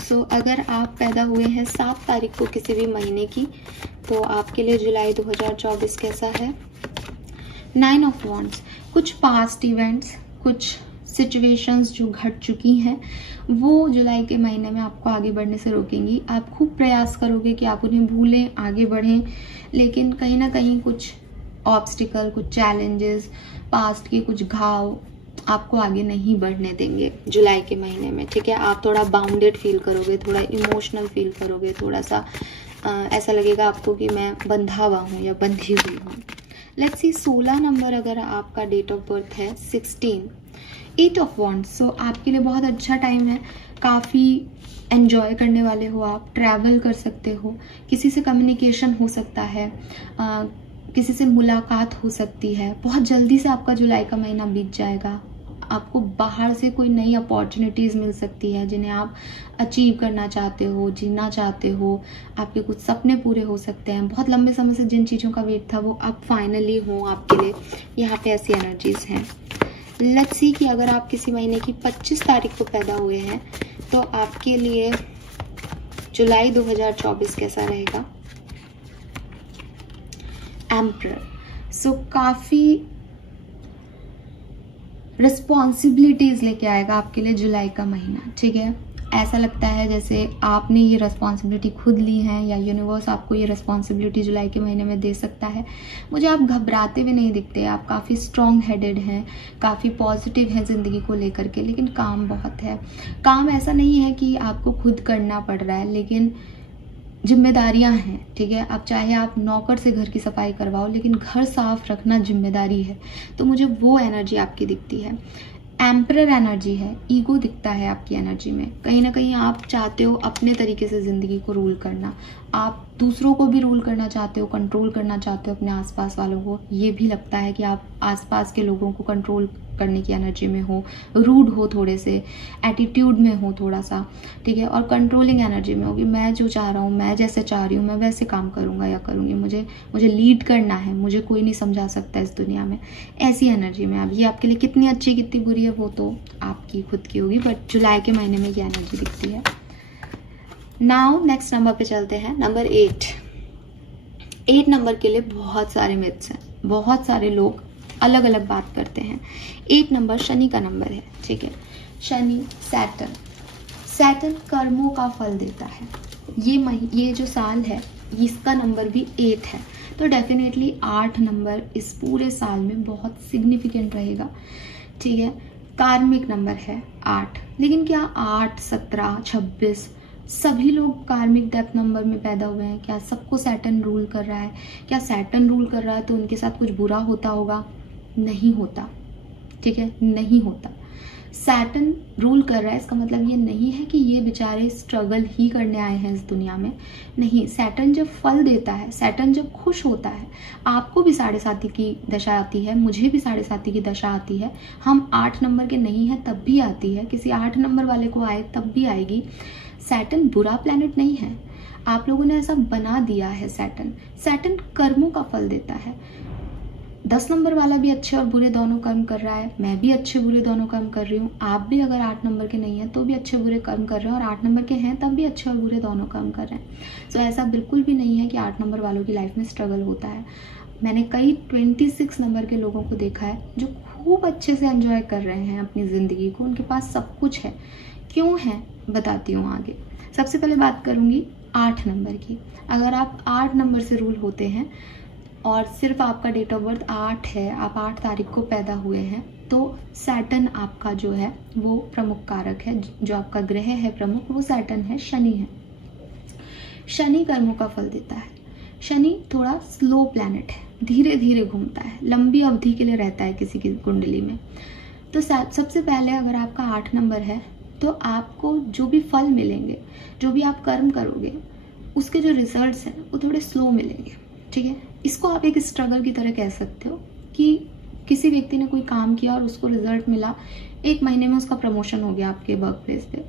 सो अगर आप पैदा हुए हैं 7 तारीख को किसी भी महीने की, तो आपके लिए जुलाई 2024 कैसा है। 9 ऑफ वॉन्ड्स, कुछ पास्ट इवेंट्स, कुछ सिचुएशंस जो घट चुकी हैं, वो जुलाई के महीने में आपको आगे बढ़ने से रोकेंगी। आप खूब प्रयास करोगे कि आप उन्हें भूलें, आगे बढ़ें, लेकिन कहीं ना कहीं कुछ ऑब्स्टिकल, कुछ चैलेंजेस, पास्ट के कुछ घाव आपको आगे नहीं बढ़ने देंगे जुलाई के महीने में। ठीक है, आप थोड़ा बाउंडेड फील करोगे, थोड़ा इमोशनल फील करोगे, थोड़ा सा ऐसा लगेगा आपको कि मैं बंधा हुआ हूँ या बंधी हुई हूँ। लेट्स सी 16 नंबर अगर आपका डेट ऑफ बर्थ है, 16, 8 ऑफ वॉन्ड्स। सो आपके लिए बहुत अच्छा टाइम है, काफ़ी एंजॉय करने वाले हो, आप ट्रैवल कर सकते हो, किसी से कम्युनिकेशन हो सकता है, किसी से मुलाकात हो सकती है। बहुत जल्दी से आपका जुलाई का महीना बीत जाएगा। आपको बाहर से कोई नई अपॉर्चुनिटीज़ मिल सकती है जिन्हें आप अचीव करना चाहते हो, जीना चाहते हो। आपके कुछ सपने पूरे हो सकते हैं। बहुत लंबे समय से जिन चीज़ों का वेट था वो अब फाइनली हो आपके लिए। यहाँ पे ऐसी एनर्जीज हैं। लेट्स सी कि अगर आप किसी महीने की 25 तारीख को पैदा हुए हैं तो आपके लिए जुलाई 2024 कैसा रहेगा। एम्परर, सो काफ़ी रिस्पॉन्सिबिलिटीज़ लेके आएगा आपके लिए जुलाई का महीना। ठीक है, ऐसा लगता है जैसे आपने ये रिस्पॉन्सिबिलिटी खुद ली है या यूनिवर्स आपको ये रिस्पॉन्सिबिलिटी जुलाई के महीने में दे सकता है। मुझे आप घबराते हुए नहीं दिखते, आप काफ़ी स्ट्रॉन्ग हेडेड हैं, काफ़ी पॉजिटिव हैं ज़िंदगी को लेकर के, लेकिन काम बहुत है। काम ऐसा नहीं है कि आपको खुद करना पड़ रहा है, लेकिन जिम्मेदारियां हैं। ठीक है, अब चाहे आप नौकर से घर की सफाई करवाओ, लेकिन घर साफ रखना जिम्मेदारी है। तो मुझे वो एनर्जी आपकी दिखती है। एम्परर एनर्जी है, ईगो दिखता है आपकी एनर्जी में। कहीं ना कहीं आप चाहते हो अपने तरीके से ज़िंदगी को रूल करना, आप दूसरों को भी रूल करना चाहते हो, कंट्रोल करना चाहते हो अपने आसपास वालों को। ये भी लगता है कि आप आसपास के लोगों को कंट्रोल करने की एनर्जी में हो, रूड हो, थोड़े से एटीट्यूड में हो थोड़ा सा। ठीक है, और कंट्रोलिंग एनर्जी में हो कि मैं जो चाह रहा हूँ, मैं जैसे चाह रही हूँ, मैं वैसे काम करूँगा या करूँगी, मुझे लीड करना है, मुझे कोई नहीं समझा सकता इस दुनिया में। ऐसी एनर्जी में अब ये आपके लिए कितनी अच्छी कितनी बुरी है वो तो आपकी खुद की होगी, बट जुलाई के महीने में ये एनर्जी दिखती है। नाउ नेक्स्ट नंबर पे चलते हैं, नंबर 8। 8 नंबर के लिए बहुत सारे मिथ्स हैं, बहुत सारे लोग अलग अलग बात करते हैं। 8 नंबर शनि का नंबर है। ठीक है, शनि, सैटर्न कर्मों का फल देता है। ये जो साल है इसका नंबर भी 8 है, तो डेफिनेटली 8 नंबर इस पूरे साल में बहुत सिग्निफिकेंट रहेगा। ठीक है, कार्मिक नंबर है 8, लेकिन क्या 8, 17, 26 सभी लोग कार्मिक डेथ नंबर में पैदा हुए हैं? क्या सबको सैटर्न रूल कर रहा है? क्या सैटर्न रूल कर रहा है तो उनके साथ कुछ बुरा होता होगा? नहीं होता। ठीक है, नहीं होता। सैटर्न रूल कर रहा है इसका मतलब ये नहीं है कि ये बेचारे स्ट्रगल ही करने आए हैं इस दुनिया में। नहीं, सैटर्न जब फल देता है, सैटर्न जब खुश होता है, आपको भी 7.5 की दशा आती है, मुझे भी 7.5 की दशा आती है। हम 8 नंबर के नहीं हैं तब भी आती है, किसी 8 नंबर वाले को आए तब भी आएगी। सैटर्न बुरा प्लैनेट नहीं है, आप लोगों ने ऐसा बना दिया है। सैटर्न कर्मों का फल देता है। 10 नंबर वाला भी अच्छे और बुरे दोनों कर्म कर रहा है, मैं भी अच्छे बुरे दोनों कर्म कर रही हूँ। आप भी अगर 8 नंबर के नहीं हैं तो भी अच्छे बुरे कर्म कर रहे हैं, और 8 नंबर के हैं तब भी अच्छे और बुरे दोनों कर्म कर रहे हैं। सो ऐसा बिल्कुल भी नहीं है कि 8 नंबर वालों की लाइफ में स्ट्रगल होता है। मैंने कई 26 नंबर के लोगों को देखा है जो खूब अच्छे से एंजॉय कर रहे हैं अपनी ज़िंदगी को, उनके पास सब कुछ है। क्यों है बताती हूँ आगे। सबसे पहले बात करूँगी 8 नंबर की। अगर आप 8 नंबर से रूल होते हैं और सिर्फ आपका डेट ऑफ बर्थ 8 है, आप 8 तारीख को पैदा हुए हैं, तो सैटर्न आपका जो है वो प्रमुख कारक है। जो आपका ग्रह है प्रमुख वो सैटर्न है, शनि है। शनि कर्मों का फल देता है। शनि थोड़ा स्लो प्लैनेट है, धीरे धीरे घूमता है, लंबी अवधि के लिए रहता है किसी की कुंडली में। तो सबसे पहले अगर आपका 8 नंबर है तो आपको जो भी फल मिलेंगे, जो भी आप कर्म करोगे, उसके जो रिजल्ट्स हैं वो थोड़े स्लो मिलेंगे, ठीक है। इसको आप एक स्ट्रगल की तरह कह सकते हो कि किसी व्यक्ति ने कोई काम किया और उसको रिजल्ट मिला, 1 महीने में उसका प्रमोशन हो गया आपके वर्क प्लेस पे।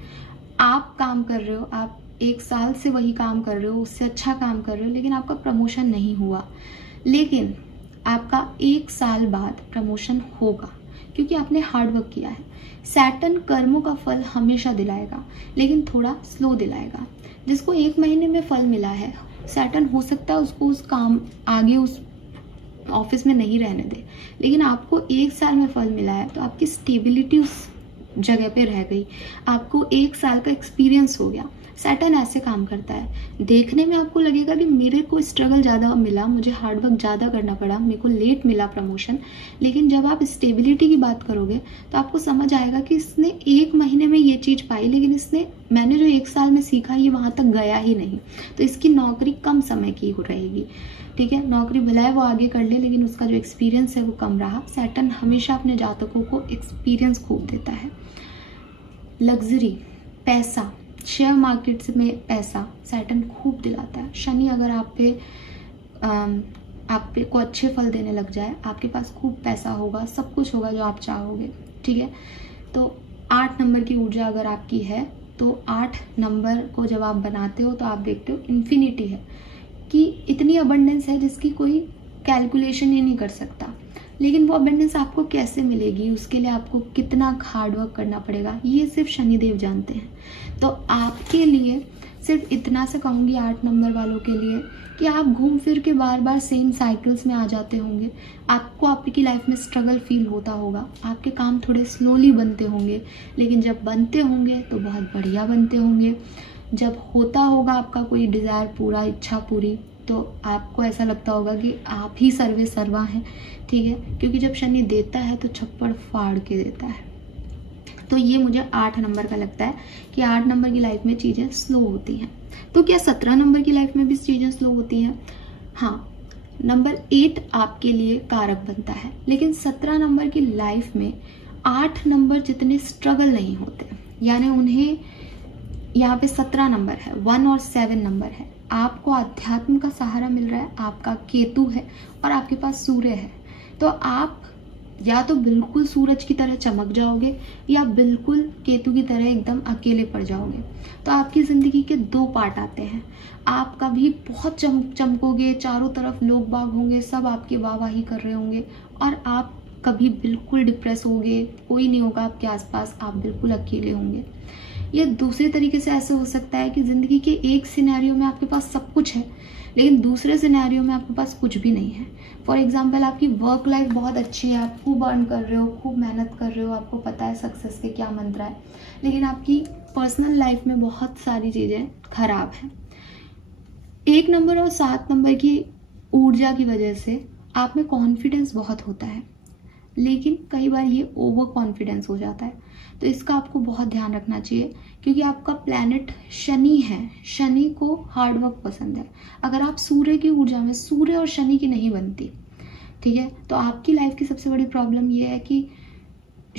आप काम कर रहे हो, आप 1 साल से वही काम कर रहे हो, उससे अच्छा काम कर रहे हो, लेकिन आपका प्रमोशन नहीं हुआ। लेकिन आपका 1 साल बाद प्रमोशन होगा क्योंकि आपने हार्ड वर्क किया है। सैटर्न कर्मों का फल हमेशा दिलाएगा, लेकिन थोड़ा स्लो दिलाएगा। जिसको 1 महीने में फल मिला है, सैटर्न हो सकता है उसको उस काम आगे उस ऑफिस में नहीं रहने दे, लेकिन आपको 1 साल में फल मिला है तो आपकी स्टेबिलिटी उस जगह पे रह गई, आपको 1 साल का एक्सपीरियंस हो गया। सैटर्न ऐसे काम करता है। देखने में आपको लगेगा कि मेरे को स्ट्रगल ज़्यादा मिला, मुझे हार्डवर्क ज़्यादा करना पड़ा, मेरे को लेट मिला प्रमोशन, लेकिन जब आप स्टेबिलिटी की बात करोगे तो आपको समझ आएगा कि इसने 1 महीने में ये चीज़ पाई, लेकिन मैंने जो 1 साल में सीखा ये वहाँ तक गया ही नहीं, तो इसकी नौकरी कम समय की हो रहेगी, ठीक है। नौकरी भला है वो आगे कर ले, लेकिन उसका जो एक्सपीरियंस है वो कम रहा। सैटर्न हमेशा अपने जातकों को एक्सपीरियंस खूब देता है। लग्जरी, पैसा, शेयर मार्केट में पैसा सैटर्न खूब दिलाता है। शनि अगर आप पे को अच्छे फल देने लग जाए, आपके पास खूब पैसा होगा, सब कुछ होगा जो आप चाहोगे, ठीक है। तो 8 नंबर की ऊर्जा अगर आपकी है तो 8 नंबर को जब आप बनाते हो तो आप देखते हो इन्फिनिटी है, कि इतनी अबंडेंस है जिसकी कोई कैलकुलेशन ही नहीं कर सकता। लेकिन वो अबंडेंस आपको कैसे मिलेगी, उसके लिए आपको कितना हार्डवर्क करना पड़ेगा, ये सिर्फ शनिदेव जानते हैं। तो आपके लिए सिर्फ इतना से कहूँगी 8 नंबर वालों के लिए कि आप घूम फिर के बार बार सेम साइकिल्स में आ जाते होंगे। आपको आपकी लाइफ में स्ट्रगल फील होता होगा, आपके काम थोड़े स्लोली बनते होंगे, लेकिन जब बनते होंगे तो बहुत बढ़िया बनते होंगे। जब होता होगा आपका कोई डिज़ायर पूरा, इच्छा पूरी, तो आपको ऐसा लगता होगा कि आप ही सर्वे सर्वा हैं, ठीक है। क्योंकि जब शनि देता है तो छप्पड़ फाड़ के देता है। तो ये मुझे 8 नंबर का लगता है कि 8 नंबर की लाइफ में चीज़ें स्लो होती हैं। तो क्या 17 नंबर की लाइफ में भी चीज़ें स्लो होती हैं? हाँ, नंबर 8 आपके लिए कारक बनता है, लेकिन 17 नंबर की लाइफ में 8 नंबर जितने स्ट्रगल नहीं होते, यानी उन्हें यहाँ पे 17 नंबर है, 1 और 7 नंबर है। आपको अध्यात्म का सहारा मिल रहा है, आपका केतु है और आपके पास सूर्य है। तो आप या तो बिल्कुल सूरज की तरह चमक जाओगे या बिल्कुल केतु की तरह एकदम अकेले पड़ जाओगे। तो आपकी जिंदगी के 2 पार्ट आते हैं। आप कभी बहुत चमकोगे, चारों तरफ लोग बाग होंगे, सब आपकी वाहवाही कर रहे होंगे, और आप कभी बिल्कुल डिप्रेस होगे, कोई नहीं होगा आपके आसपास, आप बिल्कुल अकेले होंगे। ये दूसरे तरीके से ऐसे हो सकता है कि जिंदगी के एक सिनेरियो में आपके पास सब कुछ है, लेकिन दूसरे सिनेरियो में आपके पास कुछ भी नहीं है। फॉर एग्जाम्पल, आपकी वर्क लाइफ बहुत अच्छी है, आप खूब अर्न कर रहे हो, खूब मेहनत कर रहे हो, आपको पता है सक्सेस के क्या मंत्र है, लेकिन आपकी पर्सनल लाइफ में बहुत सारी चीज़ें खराब हैं। 1 नंबर और 7 नंबर की ऊर्जा की वजह से आप में कॉन्फिडेंस बहुत होता है, लेकिन कई बार ये ओवर कॉन्फिडेंस हो जाता है। तो इसका आपको बहुत ध्यान रखना चाहिए, क्योंकि आपका प्लैनेट शनि है, शनि को हार्डवर्क पसंद है। अगर आप सूर्य की ऊर्जा में, सूर्य और शनि की नहीं बनती, ठीक है, तो आपकी लाइफ की सबसे बड़ी प्रॉब्लम ये है कि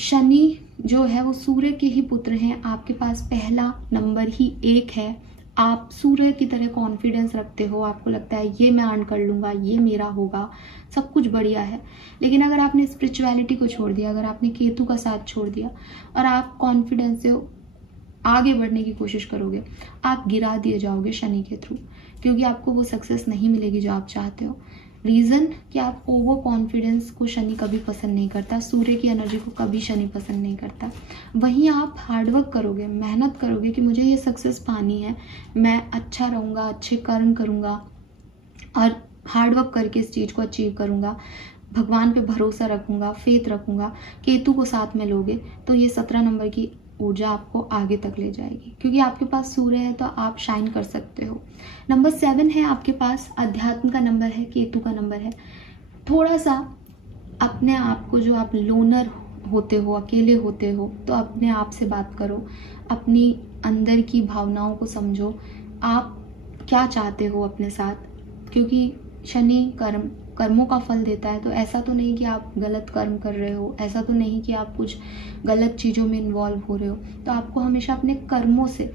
शनि जो है वो सूर्य के ही पुत्र हैं, आपके पास पहला नंबर ही 1 है, आप सूर्य की तरह कॉन्फिडेंस रखते हो, आपको लगता है ये मैं अर्न कर लूँगा, ये मेरा होगा, सब कुछ बढ़िया है। लेकिन अगर आपने स्पिरिचुअलिटी को छोड़ दिया, अगर आपने केतु का साथ छोड़ दिया और आप कॉन्फिडेंस से आगे बढ़ने की कोशिश करोगे, आप गिरा दिए जाओगे शनि के थ्रू, क्योंकि आपको वो सक्सेस नहीं मिलेगी जो आप चाहते हो। रीज़न कि आप ओवर कॉन्फिडेंस को शनि कभी पसंद नहीं करता, सूर्य की एनर्जी को कभी शनि पसंद नहीं करता। वहीं आप हार्डवर्क करोगे, मेहनत करोगे कि मुझे ये सक्सेस पानी है, मैं अच्छा रहूँगा, अच्छे कर्म करूँगा और हार्डवर्क करके इस चीज़ को अचीव करूँगा, भगवान पे भरोसा रखूँगा, फेथ रखूँगा, केतु को साथ में लोगे, तो ये 17 नंबर की ऊर्जा आपको आगे तक ले जाएगी, क्योंकि आपके पास सूर्य है तो आप शाइन कर सकते हो। नंबर 7 है आपके पास, अध्यात्म का नंबर है, केतु का नंबर है। थोड़ा सा अपने आप को, जो आप लोनर होते हो, अकेले होते हो, तो अपने आप से बात करो, अपनी अंदर की भावनाओं को समझो, आप क्या चाहते हो अपने साथ, क्योंकि शनि कर्मों का फल देता है। तो ऐसा तो नहीं कि आप गलत कर्म कर रहे हो, ऐसा तो नहीं कि आप कुछ गलत चीज़ों में इन्वॉल्व हो रहे हो। तो आपको हमेशा अपने कर्मों से,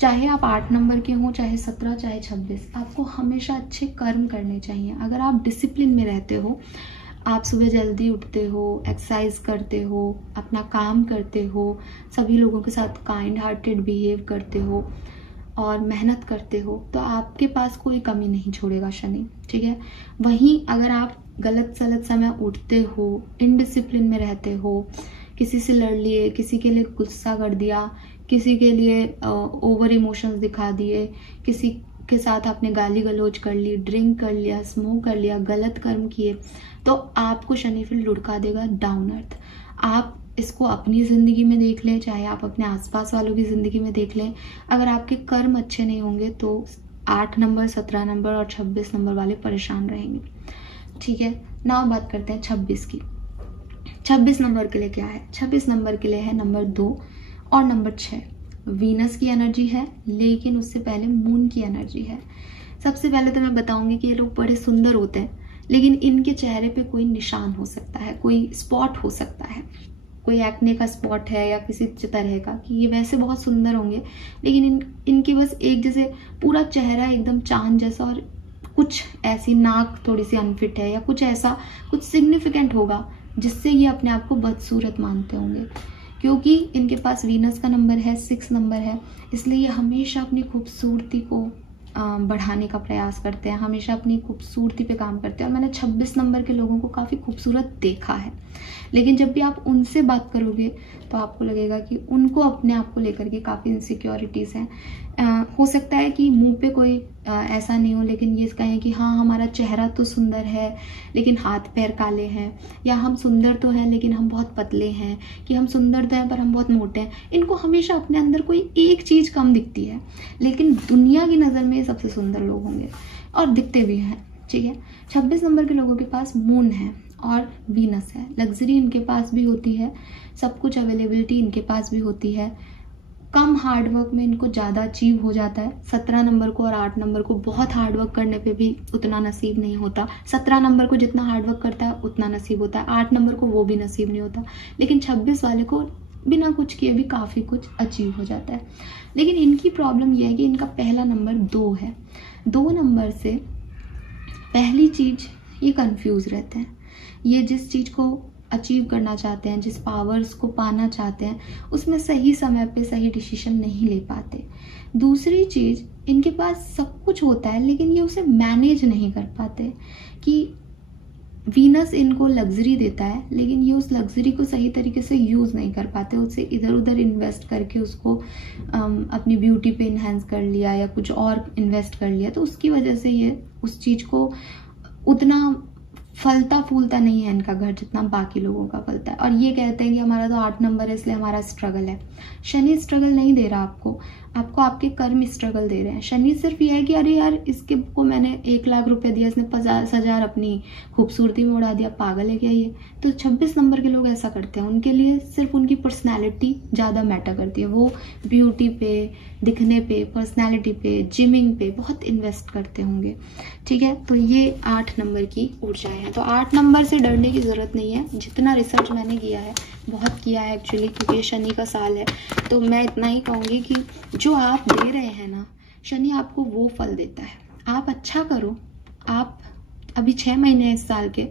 चाहे आप 8 नंबर के हों, चाहे 17, चाहे 26, आपको हमेशा अच्छे कर्म करने चाहिए। अगर आप डिसिप्लिन में रहते हो, आप सुबह जल्दी उठते हो, एक्सरसाइज करते हो, अपना काम करते हो, सभी लोगों के साथ काइंड हार्टेड बिहेव करते हो और मेहनत करते हो, तो आपके पास कोई कमी नहीं छोड़ेगा शनि, ठीक है। वहीं अगर आप गलत सलत समय उठते हो, इनडिसिप्लिन में रहते हो, किसी से लड़ लिए, किसी के लिए गुस्सा कर दिया, किसी के लिए ओवर इमोशंस दिखा दिए, किसी के साथ आपने गाली गलौज कर ली, ड्रिंक कर लिया, स्मोक कर लिया, गलत कर्म किए, तो आपको शनि फिर लुढ़का देगा डाउन अर्थ। आप इसको अपनी ज़िंदगी में देख लें, चाहे आप अपने आसपास वालों की ज़िंदगी में देख लें। अगर आपके कर्म अच्छे नहीं होंगे तो 8 नंबर, 17 नंबर और 26 नंबर वाले परेशान रहेंगे, ठीक है। नाउ बात करते हैं 26 की। 26 नंबर के लिए क्या है? 26 नंबर के लिए है नंबर 2 और नंबर 6। वीनस की एनर्जी है, लेकिन उससे पहले मून की एनर्जी है। सबसे पहले तो मैं बताऊंगी कि ये लोग बड़े सुंदर होते हैं, लेकिन इनके चेहरे पे कोई निशान हो सकता है, कोई स्पॉट हो सकता है, कोई एक्ने का स्पॉट है या किसी तरह का, कि ये वैसे बहुत सुंदर होंगे, लेकिन इनकी बस एक जैसे पूरा चेहरा एकदम चांद जैसा, और कुछ ऐसी नाक थोड़ी सी अनफिट है, या कुछ ऐसा कुछ सिग्निफिकेंट होगा जिससे ये अपने आप को बदसूरत मानते होंगे। क्योंकि इनके पास वीनस का नंबर है, 6 नंबर है, इसलिए ये हमेशा अपनी खूबसूरती को बढ़ाने का प्रयास करते हैं, हमेशा अपनी खूबसूरती पे काम करते हैं। और मैंने 26 नंबर के लोगों को काफ़ी खूबसूरत देखा है, लेकिन जब भी आप उनसे बात करोगे तो आपको लगेगा कि उनको अपने आप को लेकर के काफ़ी इनसिक्योरिटीज़ हैं। हो सकता है कि मुंह पे कोई ऐसा नहीं हो, लेकिन ये कहें कि हाँ हमारा चेहरा तो सुंदर है लेकिन हाथ पैर काले हैं, या हम सुंदर तो हैं लेकिन हम बहुत पतले हैं, कि हम सुंदर तो हैं पर हम बहुत मोटे हैं। इनको हमेशा अपने अंदर कोई एक चीज़ कम दिखती है, लेकिन दुनिया की नज़र में ये सबसे सुंदर लोग होंगे और दिखते भी हैं, ठीक है। 26 नंबर के लोगों के पास मून है और वीनस है। लग्जरी इनके पास भी होती है, सब कुछ अवेलेबिलिटी इनके पास भी होती है। कम हार्डवर्क में इनको ज़्यादा अचीव हो जाता है। 17 नंबर को और 8 नंबर को बहुत हार्डवर्क करने पे भी उतना नसीब नहीं होता। 17 नंबर को जितना हार्डवर्क करता है उतना नसीब होता है, 8 नंबर को वो भी नसीब नहीं होता, लेकिन 26 वाले को बिना कुछ किए भी काफ़ी कुछ अचीव हो जाता है। लेकिन इनकी प्रॉब्लम यह है कि इनका पहला नंबर 2 है। 2 नंबर से पहली चीज़, ये कंफ्यूज रहते हैं। ये जिस चीज़ को अचीव करना चाहते हैं, जिस पावर्स को पाना चाहते हैं, उसमें सही समय पे सही डिसीजन नहीं ले पाते। दूसरी चीज़, इनके पास सब कुछ होता है लेकिन ये उसे मैनेज नहीं कर पाते। कि वीनस इनको लग्जरी देता है लेकिन ये उस लग्जरी को सही तरीके से यूज़ नहीं कर पाते, उससे इधर उधर इन्वेस्ट करके उसको अपनी ब्यूटी पे इन्हेंस कर लिया या कुछ और इन्वेस्ट कर लिया, तो उसकी वजह से ये उस चीज़ को उतना फलता फूलता नहीं है इनका घर जितना बाकी लोगों का फलता है। और ये कहते हैं कि हमारा तो 8 नंबर है इसलिए हमारा स्ट्रगल है। शनि स्ट्रगल नहीं दे रहा आपको आपके कर्म स्ट्रगल दे रहे हैं। शनि सिर्फ ये है कि अरे यार इसके को मैंने 1 लाख रुपए दिया, इसने 50,000 अपनी खूबसूरती में उड़ा दिया, पागल है क्या ये। तो 26 नंबर के लोग ऐसा करते हैं, उनके लिए सिर्फ उनकी पर्सनैलिटी ज़्यादा मैटर करती है। वो ब्यूटी पे, दिखने पे, पर्सनैलिटी पे, जिमिंग पे बहुत इन्वेस्ट करते होंगे, ठीक है। तो ये 8 नंबर की ऊर्जाएं हैं। तो 8 नंबर से डरने की ज़रूरत नहीं है। जितना रिसर्च मैंने किया है, बहुत किया है एक्चुअली, क्योंकि ये शनि का साल है, तो मैं इतना ही कहूँगी कि जो आप दे रहे हैं ना, शनि आपको वो फल देता है। आप अच्छा करो, आप अभी 6 महीने हैं इस साल के,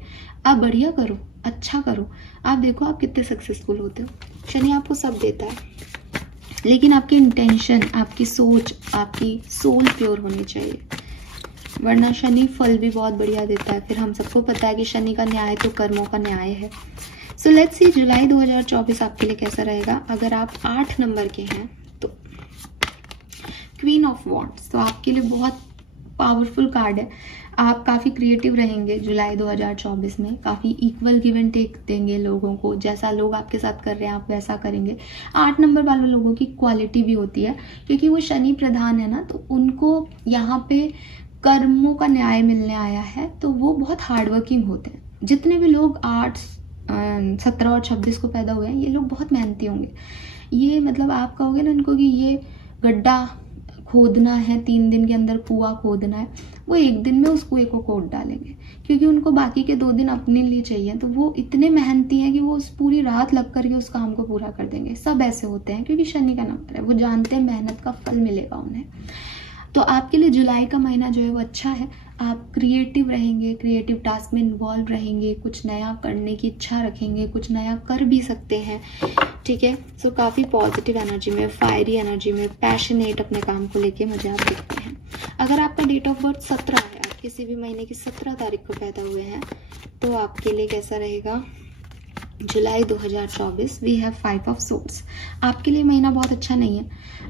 आप बढ़िया करो, अच्छा करो, आप देखो आप कितने सक्सेसफुल होते हो। शनि आपको सब देता है, लेकिन आपकी इंटेंशन, आपकी सोच, आपकी सोल प्योर होनी चाहिए, वरना शनि फल भी बहुत बढ़िया देता है। फिर हम सबको पता है कि शनि का न्याय तो कर्मों का न्याय है। सो लेट्स सी जुलाई 2024 आपके लिए कैसा रहेगा। अगर आप 8 नंबर के हैं तो क्वीन ऑफ वॉन्ड्स, तो आपके लिए बहुत पावरफुल कार्ड है। आप काफ़ी क्रिएटिव रहेंगे जुलाई 2024 में, काफ़ी इक्वल गिव एंड टेक देंगे लोगों को, जैसा लोग आपके साथ कर रहे हैं आप वैसा करेंगे। 8 नंबर वाले लोगों की क्वालिटी भी होती है, क्योंकि वो शनि प्रधान है ना, तो उनको यहाँ पे कर्मों का न्याय मिलने आया है, तो वो बहुत हार्डवर्किंग होते हैं। जितने भी लोग 8, 17 और 26 को पैदा हुए हैं, ये लोग बहुत मेहनती होंगे। ये मतलब आप कहोगे ना इनको कि ये गड्ढा खोदना है, 3 दिन के अंदर कुआं खोदना है, वो 1 दिन में उस कुएं को खोद डालेंगे, क्योंकि उनको बाकी के 2 दिन अपने लिए चाहिए। तो वो इतने मेहनती हैं कि वो उस पूरी रात लग करके उस काम को पूरा कर देंगे। सब ऐसे होते हैं, क्योंकि शनि का नंबर है, वो जानते हैं मेहनत का फल मिलेगा उन्हें। तो आपके लिए जुलाई का महीना जो है वो अच्छा है। आप क्रिएटिव रहेंगे, क्रिएटिव टास्क में इन्वॉल्व रहेंगे, कुछ नया करने की इच्छा रखेंगे, कुछ नया कर भी सकते हैं, ठीक है। सो काफ़ी पॉजिटिव एनर्जी में, फायरी एनर्जी में, पैशनेट अपने काम को लेके मुझे आप दिखते हैं। अगर आपका डेट ऑफ बर्थ 17 है, आप किसी भी महीने की 17 तारीख को पैदा हुए हैं, तो आपके लिए कैसा रहेगा जुलाई 2024? We have 5 of swords. आपके लिए महीना बहुत अच्छा नहीं है।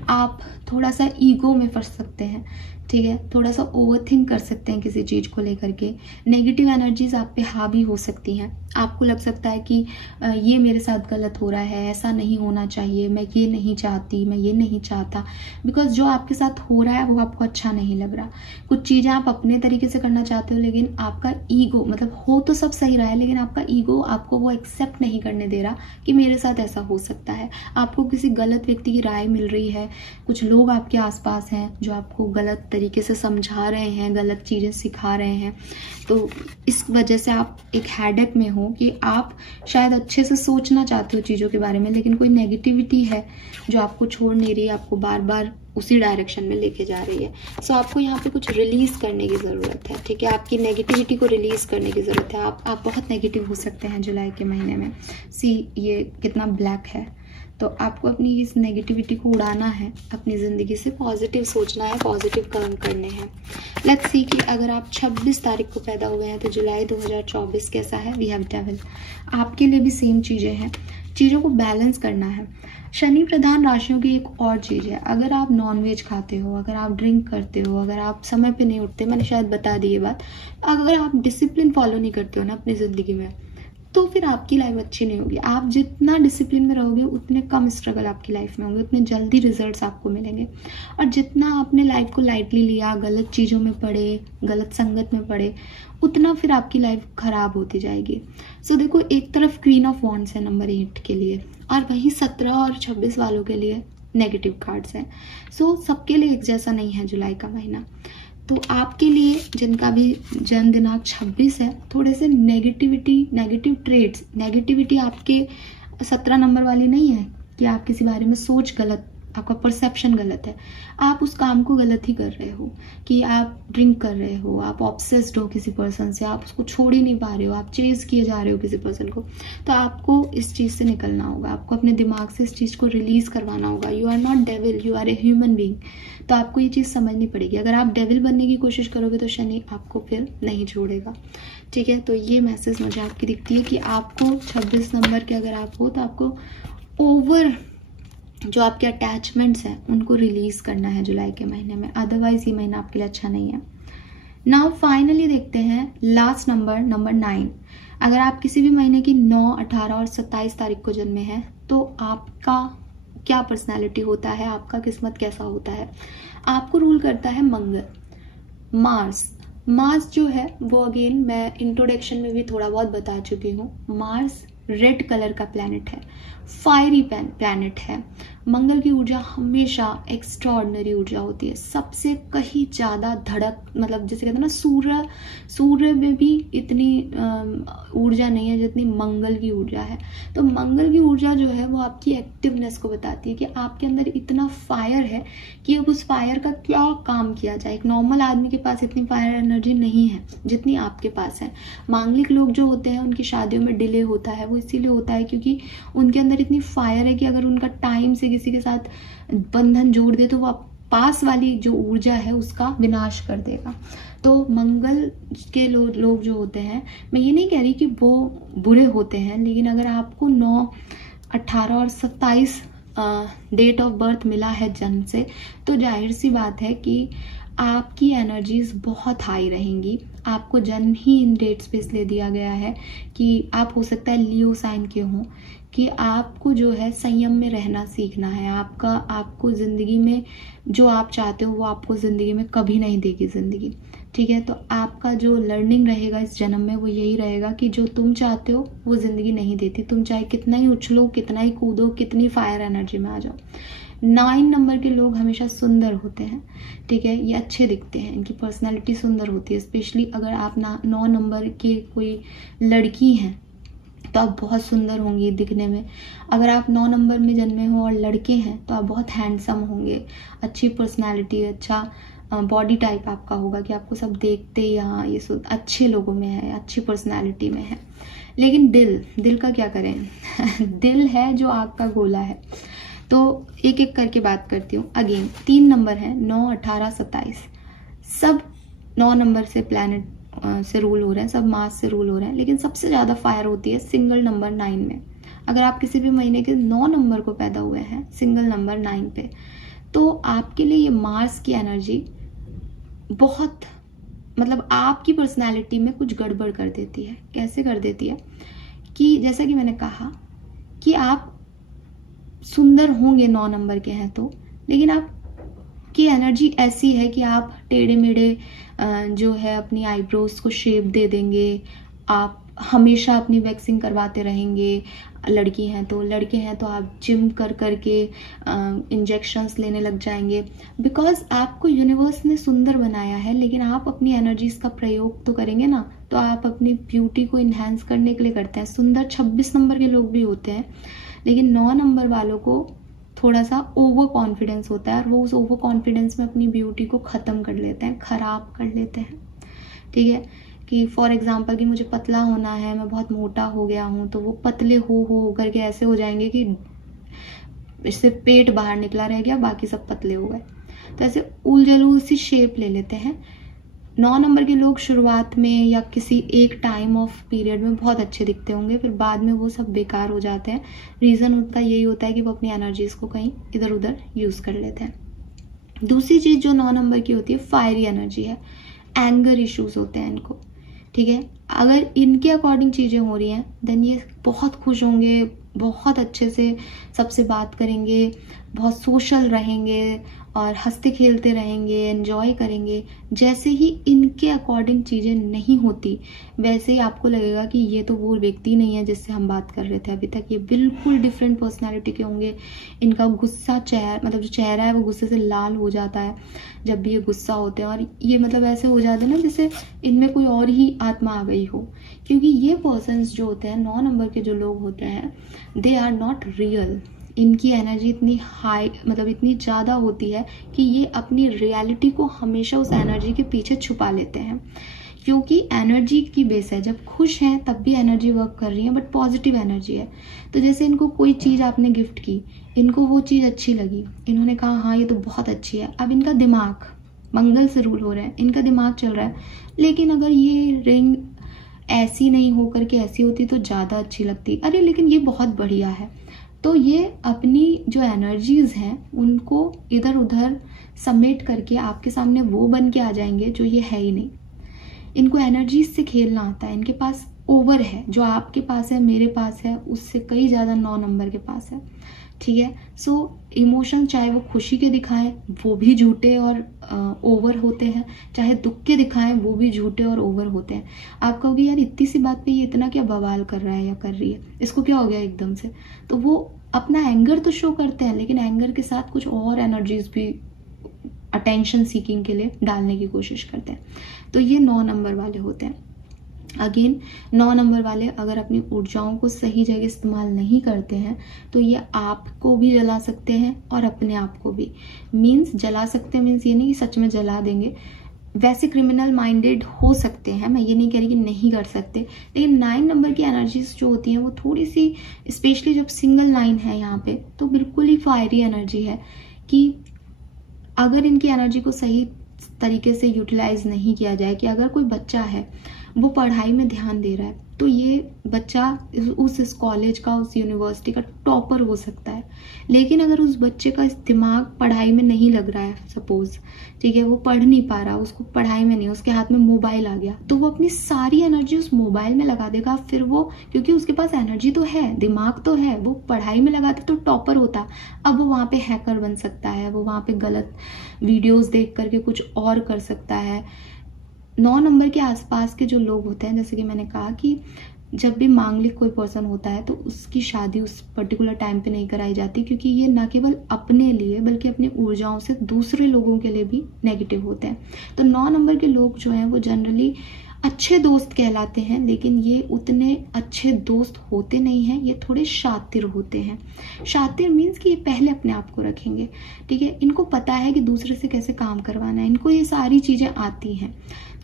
आप थोड़ा सा ईगो में फंस सकते हैं, ठीक है, थोड़ा सा ओवरथिंक कर सकते हैं किसी चीज़ को लेकर के। नेगेटिव एनर्जीज आप पे हावी हो सकती हैं। आपको लग सकता है कि ये मेरे साथ गलत हो रहा है, ऐसा नहीं होना चाहिए, मैं ये नहीं चाहती, मैं ये नहीं चाहता, बिकॉज जो आपके साथ हो रहा है वो आपको अच्छा नहीं लग रहा। कुछ चीज़ें आप अपने तरीके से करना चाहते हो, लेकिन आपका ईगो, मतलब हो तो सब सही रहा है, लेकिन आपका ईगो आपको वो एक्सेप्ट नहीं करने दे रहा कि मेरे साथ ऐसा हो सकता है। आपको किसी गलत व्यक्ति की राय मिल रही है, कुछ लोग आपके आसपास हैं जो आपको गलत तरीके से समझा रहे हैं, गलत चीज़ें सिखा रहे हैं। तो इस वजह से आप एक हेडेक में हो कि आप शायद अच्छे से सोचना चाहते हो चीज़ों के बारे में, लेकिन कोई नेगेटिविटी है जो आपको छोड़ नहीं रही है, आपको बार बार उसी डायरेक्शन में लेके जा रही है। सो आपको यहाँ पे कुछ रिलीज करने की ज़रूरत है, ठीक है। आपकी नेगेटिविटी को रिलीज करने की ज़रूरत है। आप बहुत नेगेटिव हो सकते हैं जुलाई के महीने में। सी ये कितना ब्लैक है, तो आपको अपनी इस नेगेटिविटी को उड़ाना है, अपनी ज़िंदगी से पॉजिटिव सोचना है, पॉजिटिव कर्म करने हैं। लेट्स सी कि अगर आप 26 तारीख को पैदा हुए हैं तो जुलाई 2024 कैसा है। We have devil. आपके लिए भी सेम चीज़ें हैं, चीज़ों को बैलेंस करना है। शनि प्रधान राशियों की एक और चीज़ है, अगर आप नॉनवेज खाते हो, अगर आप ड्रिंक करते हो, अगर आप समय पे नहीं उठते, मैंने शायद बता दी ये बात, अगर आप डिसिप्लिन फॉलो नहीं करते हो ना अपनी ज़िंदगी में, तो फिर आपकी लाइफ अच्छी नहीं होगी। आप जितना डिसिप्लिन में रहोगे उतने कम स्ट्रगल आपकी लाइफ में होंगे, उतने जल्दी रिजल्ट्स आपको मिलेंगे। और जितना आपने लाइफ को लाइटली लिया, गलत चीज़ों में पड़े, गलत संगत में पड़े, उतना फिर आपकी लाइफ खराब होती जाएगी। सो देखो, एक तरफ क्वीन ऑफ वॉन्ड्स है नंबर 8 के लिए, और वहीं 17 और 26 वालों के लिए नेगेटिव कार्ड्स हैं। सो सबके लिए एक जैसा नहीं है जुलाई का महीना। तो आपके लिए जिनका भी जन्म दिनांक 26 है, थोड़े से नेगेटिव ट्रेड्स, नेगेटिविटी आपके 17 नंबर वाली नहीं है कि आप किसी बारे में सोच गलत, आपका परसेप्शन गलत है, आप उस काम को गलत ही कर रहे हो, कि आप ड्रिंक कर रहे हो, आप ऑब्सेस्ड हो किसी पर्सन से, आप उसको छोड़ ही नहीं पा रहे हो, आप चेज किए जा रहे हो किसी पर्सन को। तो आपको इस चीज़ से निकलना होगा, आपको अपने दिमाग से इस चीज़ को रिलीज करवाना होगा। You are not devil, you are a human being. तो आपको ये चीज़ समझनी पड़ेगी। अगर आप डेविल बनने की कोशिश करोगे तो शनि आपको फिर नहीं छोड़ेगा, ठीक है। तो ये मैसेज मुझे आपकी दिखती है कि आपको 26 नंबर के अगर आप हो तो आपको ओवर जो आपके अटैचमेंट्स हैं उनको रिलीज करना है जुलाई के महीने में, अदरवाइज ये महीना आपके लिए अच्छा नहीं है। नाउ फाइनली देखते हैं लास्ट नंबर 9। अगर आप किसी भी महीने की 9, 18 और 27 तारीख को जन्मे हैं तो आपका क्या पर्सनैलिटी होता है, आपका किस्मत कैसा होता है। आपको रूल करता है मंगल, मार्स जो है वो अगेन मैं इंट्रोडक्शन में भी थोड़ा बहुत बता चुकी हूँ। मार्स रेड कलर का प्लैनेट है, फायरी प्लैनेट है। मंगल की ऊर्जा हमेशा एक्स्ट्राऑर्डिनरी ऊर्जा होती है, सबसे कहीं ज़्यादा धड़क, मतलब जैसे कहते हैं ना, सूर्य में भी इतनी ऊर्जा नहीं है जितनी मंगल की ऊर्जा है। तो मंगल की ऊर्जा जो है वो आपकी एक्टिवनेस को बताती है कि आपके अंदर इतना फायर है कि अब उस फायर का क्या काम किया जाए। एक नॉर्मल आदमी के पास इतनी फायर एनर्जी नहीं है जितनी आपके पास है। मांगलिक लोग जो होते हैं उनकी शादियों में डिले होता है, वो इसीलिए होता है क्योंकि उनके अंदर इतनी फायर है कि अगर उनका टाइम से किसी के साथ बंधन जोड़ दे तो वो पास वाली जो ऊर्जा है उसका विनाश कर देगा। तो मंगल के लोग जो होते हैं, मैं ये नहीं कह रही कि वो बुरे होते हैं, लेकिन अगर आपको 9, 18 और 27 डेट ऑफ बर्थ मिला है जन्म से, तो जाहिर सी बात है कि आपकी एनर्जीज बहुत हाई रहेंगी। आपको जन्म ही इन डेट्स पे इसलिए दिया गया है कि आप हो सकता है लियो साइन के हों, कि आपको जो है संयम में रहना सीखना है। आपको ज़िंदगी में जो आप चाहते हो वो आपको ज़िंदगी में कभी नहीं देगी ज़िंदगी, ठीक है। तो आपका जो लर्निंग रहेगा इस जन्म में वो यही रहेगा कि जो तुम चाहते हो वो ज़िंदगी नहीं देती। तुम चाहे कितना ही उछलो, कितना ही कूदो, कितनी फायर एनर्जी में आ जाओ। 9 नंबर के लोग हमेशा सुंदर होते हैं, ठीक है। ये अच्छे दिखते हैं, इनकी पर्सनैलिटी सुंदर होती है। स्पेशली अगर आप 9 नंबर के कोई लड़की हैं तो आप बहुत सुंदर होंगी दिखने में। अगर आप 9 नंबर में जन्मे हो और लड़के हैं तो आप बहुत हैंडसम होंगे, अच्छी पर्सनैलिटी, अच्छा बॉडी टाइप आपका होगा कि आपको सब देखते ही हाँ ये अच्छे लोगों में है, अच्छी पर्सनैलिटी में है। लेकिन दिल का क्या करें दिल है जो आग का गोला है। तो एक एक करके बात करती हूँ। अगेन 3 नंबर है, 9, 18, 27, सब 9 नंबर से प्लैनेट से रूल हो रहे हैं, सब मास से रूल हो रहे हैं। लेकिन सबसे ज़्यादा फायर होती है सिंगल नंबर 9 में। अगर आप किसी भी महीने के 9 नंबर को पैदा हुए हैं, सिंगल नंबर 9 पे, तो आपके लिए ये मार्स की एनर्जी बहुत, मतलब आपकी पर्सनैलिटी में कुछ गड़बड़ कर देती है। कैसे कर देती है कि जैसा कि मैंने कहा कि आप सुंदर होंगे 9 नंबर के हैं तो, लेकिन आपकी एनर्जी ऐसी है कि आप टेढ़े मेढ़े जो है अपनी आईब्रोज को शेप दे देंगे, आप हमेशा अपनी वैक्सिंग करवाते रहेंगे। लड़की हैं तो, लड़के हैं तो आप जिम कर करके इंजेक्शंस लेने लग जाएंगे। बिकॉज आपको यूनिवर्स ने सुंदर बनाया है, लेकिन आप अपनी एनर्जीज का प्रयोग तो करेंगे ना, तो आप अपनी ब्यूटी को इन्हांस करने के लिए करते हैं। सुंदर 26 नंबर के लोग भी होते हैं, लेकिन 9 नंबर वालों को थोड़ा सा ओवर कॉन्फिडेंस होता है और वो उस ओवर कॉन्फिडेंस में अपनी ब्यूटी को ख़त्म कर लेते हैं, ख़राब कर लेते हैं, ठीक है। कि फॉर एग्जांपल कि मुझे पतला होना है, मैं बहुत मोटा हो गया हूँ, तो वो पतले हो करके ऐसे हो जाएंगे कि इससे पेट बाहर निकला रह गया, बाकी सब पतले हो गए। तो ऐसे उलझलू सी शेप ले लेते हैं। 9 नंबर के लोग शुरुआत में या किसी एक टाइम ऑफ पीरियड में बहुत अच्छे दिखते होंगे, फिर बाद में वो सब बेकार हो जाते हैं। रीज़न उनका यही होता है कि वो अपनी एनर्जीज को कहीं इधर उधर यूज़ कर लेते हैं। दूसरी चीज़ जो 9 नंबर की होती है, फायरी एनर्जी है। एंगर इश्यूज होते हैं इनको, ठीक है। अगर इनके अकॉर्डिंग चीज़ें हो रही हैं देन ये बहुत खुश होंगे, बहुत अच्छे से सबसे बात करेंगे, बहुत सोशल रहेंगे और हंसते खेलते रहेंगे, एंजॉय करेंगे। जैसे ही इनके अकॉर्डिंग चीज़ें नहीं होती वैसे ही आपको लगेगा कि ये तो वो व्यक्ति नहीं है जिससे हम बात कर रहे थे अभी तक। ये बिल्कुल डिफरेंट पर्सनालिटी के होंगे। इनका गुस्सा मतलब जो चेहरा है वो गुस्से से लाल हो जाता है जब भी ये गुस्सा होते हैं, और ये मतलब ऐसे हो जाते हैं ना जैसे इनमें कोई और ही आत्मा आ गई हो। क्योंकि ये पर्सन्स जो होते हैं 9 नंबर के जो लोग होते हैं, दे आर नॉट रियल। इनकी एनर्जी इतनी हाई, मतलब इतनी ज़्यादा होती है कि ये अपनी रियलिटी को हमेशा उस एनर्जी के पीछे छुपा लेते हैं। क्योंकि एनर्जी की बेस है, जब खुश हैं तब भी एनर्जी वर्क कर रही है, बट पॉजिटिव एनर्जी है। तो जैसे इनको कोई चीज़ आपने गिफ्ट की, इनको वो चीज़ अच्छी लगी, इन्होंने कहा हाँ ये तो बहुत अच्छी है। अब इनका दिमाग मंगल से रूल हो रहा है, इनका दिमाग चल रहा है, लेकिन अगर ये रिंग ऐसी नहीं होकर के ऐसी होती तो ज़्यादा अच्छी लगती, अरे लेकिन ये बहुत बढ़िया है। तो ये अपनी जो एनर्जीज हैं उनको इधर उधर समेट करके आपके सामने वो बन के आ जाएंगे जो ये है ही नहीं। इनको एनर्जीज से खेलना आता है, इनके पास ओवर है। जो आपके पास है, मेरे पास है, उससे कई ज़्यादा 9 नंबर के पास है, ठीक है। सो इमोशन चाहे वो खुशी के दिखाएं वो भी झूठे और ओवर होते हैं, चाहे दुख के दिखाएं वो भी झूठे और ओवर होते हैं। आप कहोगे यार इतनी सी बात पे ये इतना क्या बवाल कर रहा है या कर रही है, इसको क्या हो गया एकदम से। तो वो अपना एंगर तो शो करते हैं, लेकिन एंगर के साथ कुछ और एनर्जीज भी अटेंशन सीकिंग के लिए डालने की कोशिश करते हैं। तो ये 9 नंबर वाले होते हैं। अगेन 9 नंबर वाले अगर अपनी ऊर्जाओं को सही जगह इस्तेमाल नहीं करते हैं तो ये आपको भी जला सकते हैं और अपने आप को भी। मीन्स जला सकते हैं मीन्स ये नहीं कि सच में जला देंगे, वैसे क्रिमिनल माइंडेड हो सकते हैं, मैं ये नहीं कह रही कि नहीं कर सकते। लेकिन 9 नंबर की एनर्जीज जो होती हैं वो थोड़ी सी, स्पेशली जब सिंगल 9 है यहाँ पे, तो बिल्कुल ही फायरी एनर्जी है कि अगर इनकी एनर्जी को सही तरीके से यूटिलाइज नहीं किया जाए, कि अगर कोई बच्चा है वो पढ़ाई में ध्यान दे रहा है, तो ये बच्चा उस कॉलेज का, उस यूनिवर्सिटी का टॉपर हो सकता है। लेकिन अगर उस बच्चे का दिमाग पढ़ाई में नहीं लग रहा है, सपोज, ठीक है, वो पढ़ नहीं पा रहा, उसको पढ़ाई में नहीं, उसके हाथ में मोबाइल आ गया, तो वो अपनी सारी एनर्जी उस मोबाइल में लगा देगा। फिर वो, क्योंकि उसके पास एनर्जी तो है, दिमाग तो है, वो पढ़ाई में लगाता तो टॉपर होता। अब वो वहाँ पे हैकर बन सकता है, वो वहाँ पे गलत वीडियोस देख करके कुछ और कर सकता है। 9 नंबर के आसपास के जो लोग होते हैं, जैसे कि मैंने कहा कि जब भी मांगलिक कोई पर्सन होता है तो उसकी शादी उस पर्टिकुलर टाइम पे नहीं कराई जाती, क्योंकि ये न केवल अपने लिए बल्कि अपनी ऊर्जाओं से दूसरे लोगों के लिए भी नेगेटिव होते हैं। तो 9 नंबर के लोग जो हैं वो जनरली अच्छे दोस्त कहलाते हैं, लेकिन ये उतने अच्छे दोस्त होते नहीं हैं, ये थोड़े शातिर होते हैं। शातिर मीन्स कि ये पहले अपने आप को रखेंगे, ठीक है, इनको पता है कि दूसरे से कैसे काम करवाना है, इनको ये सारी चीज़ें आती हैं,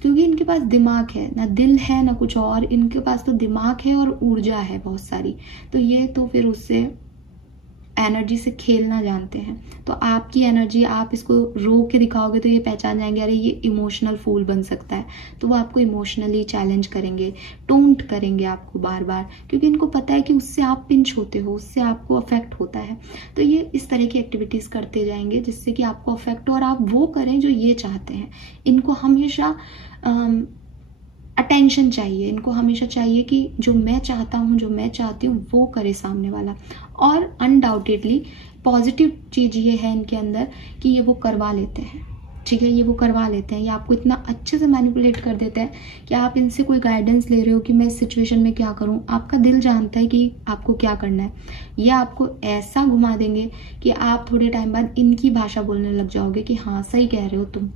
क्योंकि इनके पास दिमाग है, ना दिल है ना कुछ और, इनके पास तो दिमाग है और ऊर्जा है बहुत सारी। तो ये तो फिर उससे एनर्जी से खेलना जानते हैं। तो आपकी एनर्जी, आप इसको रो के दिखाओगे तो ये पहचान जाएंगे, अरे ये इमोशनल फूल बन सकता है, तो वो आपको इमोशनली चैलेंज करेंगे, टोंट करेंगे आपको बार बार, क्योंकि इनको पता है कि उससे आप पिंच होते हो, उससे आपको अफेक्ट होता है। तो ये इस तरह की एक्टिविटीज़ करते जाएंगे जिससे कि आपको अफेक्ट हो, और आप वो करें जो ये चाहते हैं। इनको हमेशा अटेंशन चाहिए, इनको हमेशा चाहिए कि जो मैं चाहता हूँ, जो मैं चाहती हूँ वो करे सामने वाला। और अनडाउटेडली पॉजिटिव चीज़ ये है इनके अंदर कि ये वो करवा लेते हैं, ठीक है, ये वो करवा लेते हैं। ये आपको इतना अच्छे से मैनिपुलेट कर देते हैं कि आप इनसे कोई गाइडेंस ले रहे हो कि मैं इस सिचुएशन में क्या करूं, आपका दिल जानता है कि आपको क्या करना है। ये आपको ऐसा घुमा देंगे कि आप थोड़े टाइम बाद इनकी भाषा बोलने लग जाओगे कि हाँ सही कह रहे हो तुम,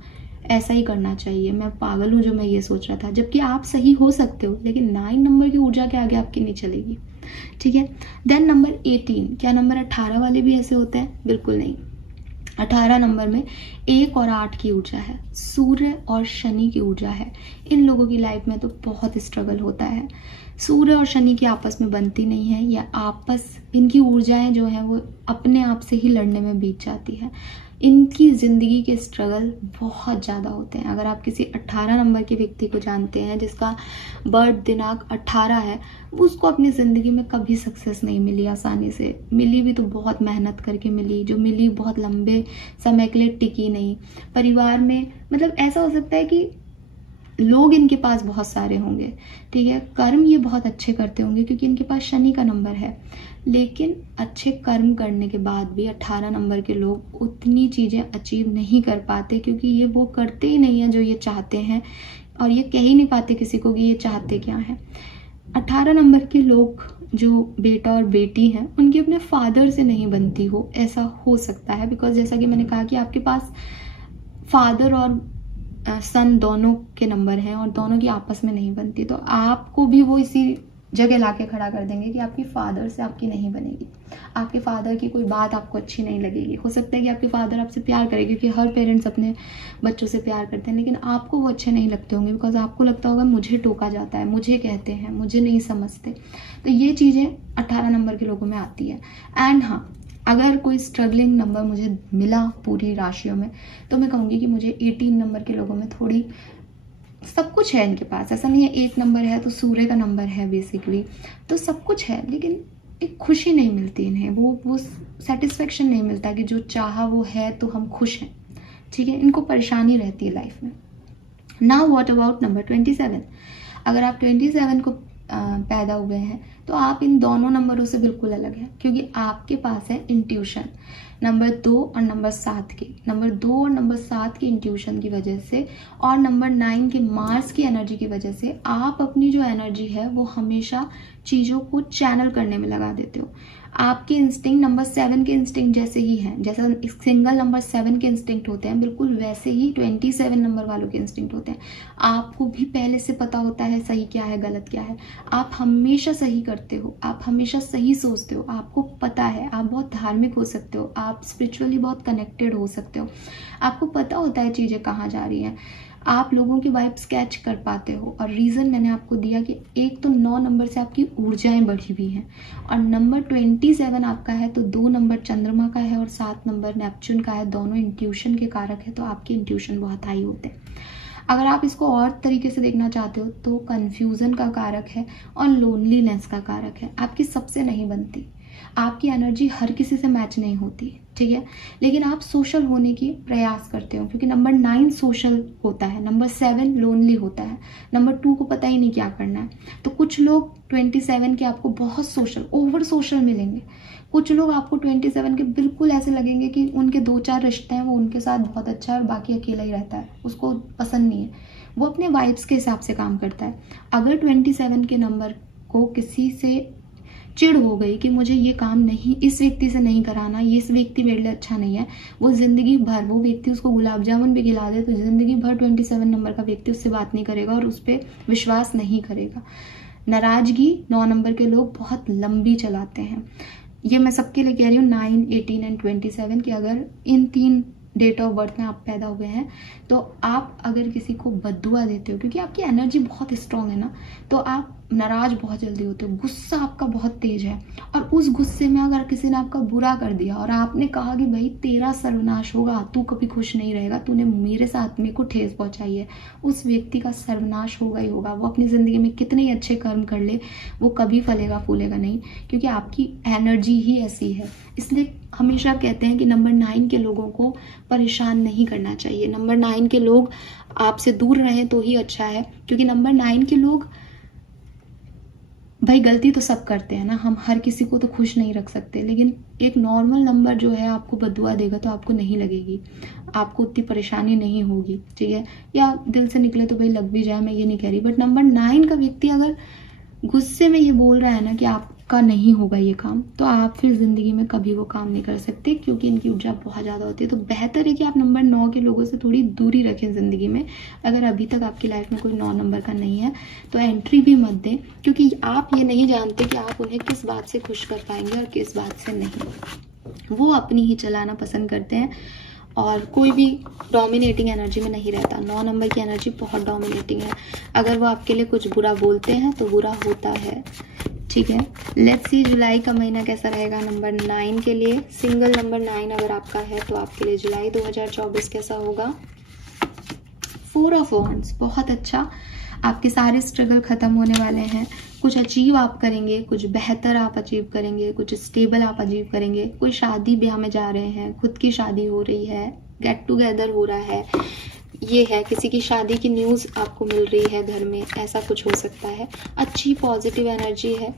ऐसा ही करना चाहिए, मैं पागल हूँ जो मैं ये सोच रहा था, जबकि आप सही हो सकते हो, लेकिन 9 नंबर की ऊर्जा के आगे आपकी नहीं चलेगी, ठीक है। देन नंबर 18, क्या नंबर 18 वाले भी ऐसे होते हैं? बिल्कुल नहीं। 18 नंबर में 1 और 8 की ऊर्जा है, सूर्य और शनि की ऊर्जा है। इन लोगों की लाइफ में तो बहुत स्ट्रगल होता है। सूर्य और शनि की आपस में बनती नहीं है, या आपस, इनकी ऊर्जाएं जो है वो अपने आप से ही लड़ने में बीत जाती है। इनकी ज़िंदगी के स्ट्रगल बहुत ज़्यादा होते हैं। अगर आप किसी 18 नंबर के व्यक्ति को जानते हैं जिसका बर्थ दिनांक 18 है, उसको अपनी ज़िंदगी में कभी सक्सेस नहीं मिली आसानी से, मिली भी तो बहुत मेहनत करके मिली, जो मिली बहुत लंबे समय के लिए टिकी नहीं। परिवार में मतलब ऐसा हो सकता है कि लोग इनके पास बहुत सारे होंगे, ठीक है, कर्म ये बहुत अच्छे करते होंगे क्योंकि इनके पास शनि का नंबर है, लेकिन अच्छे कर्म करने के बाद भी 18 नंबर के लोग उतनी चीज़ें अचीव नहीं कर पाते, क्योंकि ये वो करते ही नहीं है जो ये चाहते हैं, और ये कह ही नहीं पाते किसी को कि ये चाहते क्या है। 18 नंबर के लोग जो बेटा और बेटी हैं उनकी अपने फादर से नहीं बनती हो, ऐसा हो सकता है, बिकॉज जैसा कि मैंने कहा कि आपके पास फादर और सन दोनों के नंबर हैं और दोनों की आपस में नहीं बनती, तो आपको भी वो इसी जगह लाके खड़ा कर देंगे कि आपकी फादर से आपकी नहीं बनेगी, आपके फादर की कोई बात आपको अच्छी नहीं लगेगी। हो सकता है कि आपके फादर आपसे प्यार करेंगे, क्योंकि हर पेरेंट्स अपने बच्चों से प्यार करते हैं, लेकिन आपको वो अच्छे नहीं लगते होंगे, बिकॉज आपको लगता होगा मुझे टोका जाता है, मुझे कहते हैं, मुझे नहीं समझते। तो ये चीज़ें 18 नंबर के लोगों में आती है। एंड हाँ, अगर कोई स्ट्रगलिंग नंबर मुझे मिला पूरी राशियों में, तो मैं कहूँगी कि मुझे 18 नंबर के लोगों में थोड़ी, सब कुछ है इनके पास, ऐसा नहीं है 1 नंबर है तो सूर्य का नंबर है बेसिकली, तो सब कुछ है, लेकिन एक खुशी नहीं मिलती इन्हें, वो सेटिस्फेक्शन नहीं मिलता कि जो चाहा वो है तो हम खुश हैं, ठीक है, इनको परेशानी रहती है लाइफ में। Now what about number 27? अगर आप 27 को पैदा हुए हैं तो आप इन दोनों नंबरों से बिल्कुल अलग हैं, क्योंकि आपके पास है इंट्यूशन। नंबर 2 और नंबर 7 की, नंबर 2 और नंबर 7 की इंट्यूशन की वजह से और नंबर 9 के मार्स की एनर्जी की वजह से आप अपनी जो एनर्जी है वो हमेशा चीज़ों को चैनल करने में लगा देते हो। आपके इंस्टिंक्ट नंबर 7 के इंस्टिंक्ट जैसे ही हैं, जैसा सिंगल नंबर 7 के इंस्टिंक्ट होते हैं, बिल्कुल वैसे ही 27 नंबर वालों के इंस्टिंक्ट होते हैं। आपको भी पहले से पता होता है सही क्या है गलत क्या है, आप हमेशा सही करते हो, आप हमेशा सही सोचते हो, आपको पता है, आप बहुत धार्मिक हो सकते हो, आप स्पिरिचुअली बहुत कनेक्टेड हो सकते हो, आपको पता होता है चीज़ें कहाँ जा रही हैं, आप लोगों की वाइब स्केच कर पाते हो। और रीज़न मैंने आपको दिया कि एक तो 9 नंबर से आपकी ऊर्जाएं बढ़ी हुई हैं, और नंबर 27 आपका है तो 2 नंबर चंद्रमा का है और 7 नंबर नेपच्यून का है, दोनों इंट्यूशन के कारक है, तो आपके इंट्यूशन बहुत हाई होते हैं। अगर आप इसको और तरीके से देखना चाहते हो तो कन्फ्यूज़न का कारक है और लोनलीनेस का कारक है। आपकी सबसे नहीं बनती, आपकी एनर्जी हर किसी से मैच नहीं होती, ठीक है, लेकिन आप सोशल होने की प्रयास करते हो, क्योंकि नंबर 9 सोशल होता है, नंबर 7 लोनली होता है, नंबर 2 को पता ही नहीं क्या करना है। तो कुछ लोग 27 के आपको बहुत सोशल, ओवर सोशल मिलेंगे, कुछ लोग आपको 27 के बिल्कुल ऐसे लगेंगे कि उनके 2-4 रिश्ते हैं, वो उनके साथ बहुत अच्छा है और बाकी अकेला ही रहता है, उसको पसंद नहीं है, वो अपने वाइब्स के हिसाब से काम करता है। अगर 27 के नंबर को किसी से चिढ़ हो गई कि मुझे ये काम नहीं, इस व्यक्ति से नहीं कराना, ये इस व्यक्ति मेरे लिए अच्छा नहीं है, वो जिंदगी भर, वो व्यक्ति उसको गुलाब जामुन भी खिला दे तो जिंदगी भर 27 नंबर का व्यक्ति उससे बात नहीं करेगा और उस पर विश्वास नहीं करेगा। नाराजगी 9 नंबर के लोग बहुत लंबी चलाते हैं। ये मैं सबके लिए कह रही हूँ, 9, 18 एंड 27 कि अगर इन 3 डेट ऑफ बर्थ में आप पैदा हुए हैं तो आप अगर किसी को बद्दुआ देते हो, क्योंकि आपकी एनर्जी बहुत स्ट्रांग है ना, तो आप नाराज बहुत जल्दी होते हो, गुस्सा आपका बहुत तेज है, और उस गुस्से में अगर किसी ने आपका बुरा कर दिया और आपने कहा कि भाई तेरा सर्वनाश होगा, तू कभी खुश नहीं रहेगा, तूने मेरे साथ में को ठेस पहुंचाई है, उस व्यक्ति का सर्वनाश होगा ही होगा। वो अपनी जिंदगी में कितने ही अच्छे कर्म कर ले, वो कभी फलेगा फूलेगा नहीं, क्योंकि आपकी एनर्जी ही ऐसी है। इसलिए हमेशा कहते हैं कि नंबर 9 के लोगों को परेशान नहीं करना चाहिए, नंबर 9 के लोग आपसे दूर रहें तो ही अच्छा है, क्योंकि नंबर 9 के लोग, भाई गलती तो सब करते हैं ना, हम हर किसी को तो खुश नहीं रख सकते, लेकिन एक नॉर्मल नंबर जो है आपको बद्दुआ देगा तो आपको नहीं लगेगी, आपको उतनी परेशानी नहीं होगी, ठीक है, या दिल से निकले तो भाई लग भी जाए, मैं ये नहीं कह रही। बट नंबर 9 का व्यक्ति अगर गुस्से में ये बोल रहा है ना कि आपका नहीं होगा ये काम, तो आप फिर जिंदगी में कभी वो काम नहीं कर सकते, क्योंकि इनकी ऊर्जा बहुत ज़्यादा होती है। तो बेहतर है कि आप नंबर 9 के लोगों से थोड़ी दूरी रखें ज़िंदगी में। अगर अभी तक आपकी लाइफ में कोई 9 नंबर का नहीं है तो एंट्री भी मत दें, क्योंकि आप ये नहीं जानते कि आप उन्हें किस बात से खुश कर पाएंगे और किस बात से नहीं। वो अपनी ही चलाना पसंद करते हैं और कोई भी डोमिनेटिंग एनर्जी में नहीं रहता। 9 नंबर की एनर्जी बहुत डोमिनेटिंग है, अगर वो आपके लिए कुछ बुरा बोलते हैं तो बुरा होता है, ठीक है। लेट्स सी जुलाई का महीना कैसा रहेगा नंबर 9 के लिए। सिंगल नंबर 9 अगर आपका है तो आपके लिए जुलाई 2024 कैसा होगा। 4 ऑफ वॉन्ड्स, बहुत अच्छा, आपके सारे स्ट्रगल खत्म होने वाले हैं, कुछ अचीव आप करेंगे, कुछ बेहतर आप अचीव करेंगे, कुछ स्टेबल आप अचीव करेंगे, कोई शादी ब्याह में जा रहे हैं, खुद की शादी हो रही है, गेट टुगेदर हो रहा है, ये है किसी की शादी की न्यूज़ आपको मिल रही है घर में, ऐसा कुछ हो सकता है। अच्छी पॉजिटिव एनर्जी है।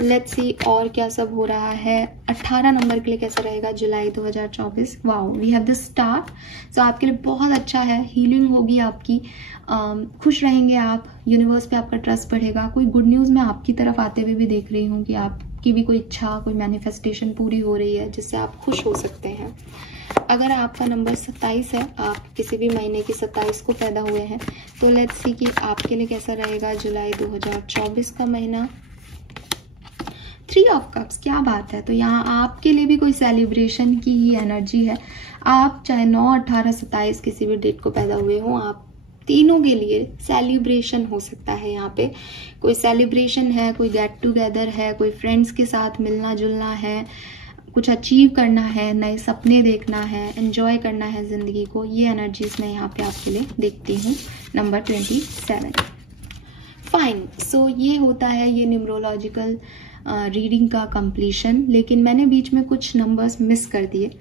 लेट्स सी और क्या सब हो रहा है। 18 नंबर के लिए कैसा रहेगा जुलाई 2024। Wow, we have the star. सो आपके लिए बहुत अच्छा है, हीलिंग होगी आपकी, खुश रहेंगे आप, यूनिवर्स पे आपका ट्रस्ट बढ़ेगा। कोई गुड न्यूज़ मैं आपकी तरफ आते हुए भी देख रही हूँ कि आपकी भी कोई इच्छा, कोई मैनिफेस्टेशन पूरी हो रही है जिससे आप खुश हो सकते हैं। अगर आपका नंबर 27 है, आप किसी भी महीने की 27 को पैदा हुए हैं, तो लेट्स सी कि आपके लिए कैसा रहेगा जुलाई 2024 का महीना। 3 ऑफ कप्स, क्या बात है। तो यहाँ आपके लिए भी कोई सेलिब्रेशन की ही एनर्जी है। आप चाहे 9, 18, 27 किसी भी डेट को पैदा हुए हो, आप तीनों के लिए सेलिब्रेशन हो सकता है। यहाँ पे कोई सेलिब्रेशन है, कोई गेट टुगेदर है, कोई फ्रेंड्स के साथ मिलना जुलना है, कुछ अचीव करना है, नए सपने देखना है, एंजॉय करना है ज़िंदगी को। ये एनर्जीज मैं यहाँ पे आपके लिए देखती हूँ। Number 27, fine. सो ये होता है ये न्यूमरोलॉजिकल रीडिंग का कंप्लीशन, लेकिन मैंने बीच में कुछ नंबर्स मिस कर दिए।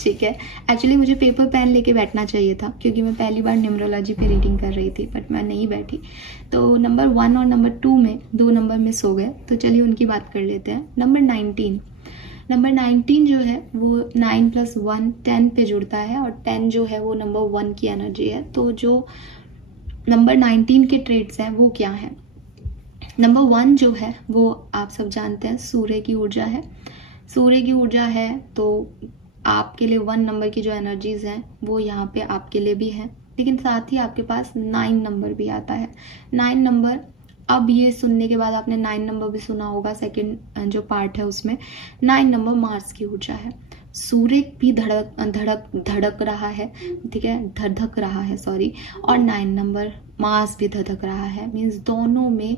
ठीक है, एक्चुअली मुझे पेपर पेन लेके बैठना चाहिए था, क्योंकि मैं पहली बार न्यूमरोलॉजी पे रीडिंग कर रही थी, बट मैं नहीं बैठी। तो नंबर 1 और नंबर 2 में 2 नंबर मिस हो गए, तो चलिए उनकी बात कर लेते हैं। नंबर 19, नंबर 19 जो है वो 9 + 1 10 पे जुड़ता है, और 10 जो है वो नंबर 1 की एनर्जी है। तो जो नंबर 19 के ट्रेड्स हैं वो क्या है। नंबर 1 जो है वो आप सब जानते हैं सूर्य की ऊर्जा है। सूर्य की ऊर्जा है तो आपके लिए 1 नंबर की जो एनर्जीज हैं वो यहाँ पे आपके लिए भी हैं, लेकिन साथ ही आपके पास 9 नंबर भी आता है। 9 नंबर, अब ये सुनने के बाद आपने 9 नंबर भी सुना होगा, सेकंड जो पार्ट है उसमें 9 नंबर मार्स की ऊर्जा है। सूर्य भी धड़क रहा है, ठीक है, धधक रहा है, सॉरी, और 9 नंबर मार्स भी धधक रहा है, मीन्स दोनों में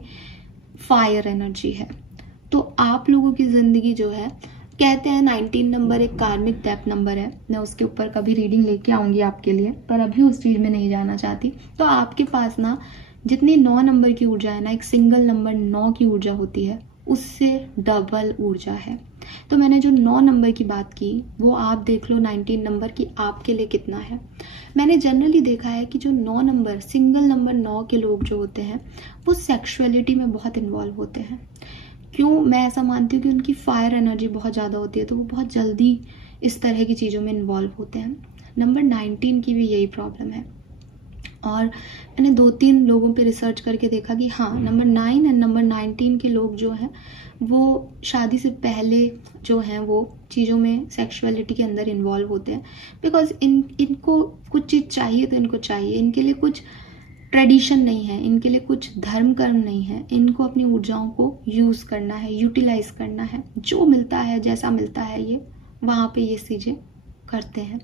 फायर एनर्जी है। तो आप लोगों की जिंदगी जो है कहते हैं 19 नंबर एक कार्मिक डेप्थ नंबर है, मैं उसके ऊपर कभी रीडिंग लेके आऊंगी आपके लिए, पर अभी उस चीज़ में नहीं जाना चाहती। तो आपके पास ना जितनी 9 नंबर की ऊर्जा है ना, एक सिंगल नंबर 9 की ऊर्जा होती है, उससे डबल ऊर्जा है। तो मैंने जो 9 नंबर की बात की वो आप देख लो 19 नंबर की आपके लिए कितना है। मैंने जनरली देखा है कि जो 9 नंबर सिंगल नंबर 9 के लोग जो होते हैं वो सेक्सुअलिटी में बहुत इन्वॉल्व होते हैं। क्यों मैं ऐसा मानती हूँ कि उनकी फायर एनर्जी बहुत ज़्यादा होती है, तो वो बहुत जल्दी इस तरह की चीज़ों में इन्वॉल्व होते हैं। नंबर 19 की भी यही प्रॉब्लम है, और मैंने 2-3 लोगों पे रिसर्च करके देखा कि हाँ, नंबर 9 एंड नंबर 19 के लोग जो हैं वो शादी से पहले जो हैं वो चीज़ों में सेक्सुअलिटी के अंदर इन्वॉल्व होते हैं। बिकॉज इनको कुछ चीज़ चाहिए तो इनको चाहिए, इनके लिए कुछ ट्रेडिशन नहीं है, इनके लिए कुछ धर्म कर्म नहीं है, इनको अपनी ऊर्जाओं को यूज़ करना है, यूटिलाइज करना है। जो मिलता है जैसा मिलता है ये वहाँ पे ये चीज़ें करते हैं।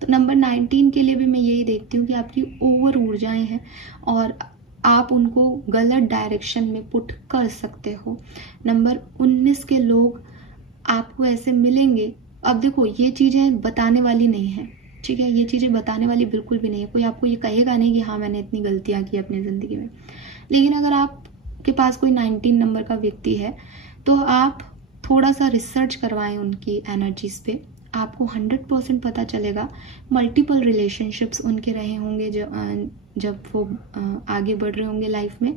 तो नंबर 19 के लिए भी मैं यही देखती हूँ कि आपकी ओवर ऊर्जाएं हैं और आप उनको गलत डायरेक्शन में पुट कर सकते हो। नंबर 19 के लोग आपको ऐसे मिलेंगे, अब देखो ये चीज़ें बताने वाली नहीं है, ठीक है, ये चीज़ें बताने वाली बिल्कुल भी नहीं है। कोई आपको ये कहेगा नहीं कि हाँ मैंने इतनी गलतियाँ की अपनी ज़िंदगी में। लेकिन अगर आपके पास कोई 19 नंबर का व्यक्ति है तो आप थोड़ा सा रिसर्च करवाएं उनकी एनर्जीज पे, आपको 100% पता चलेगा। मल्टीपल रिलेशनशिप्स उनके रहे होंगे जब वो आगे बढ़ रहे होंगे लाइफ में।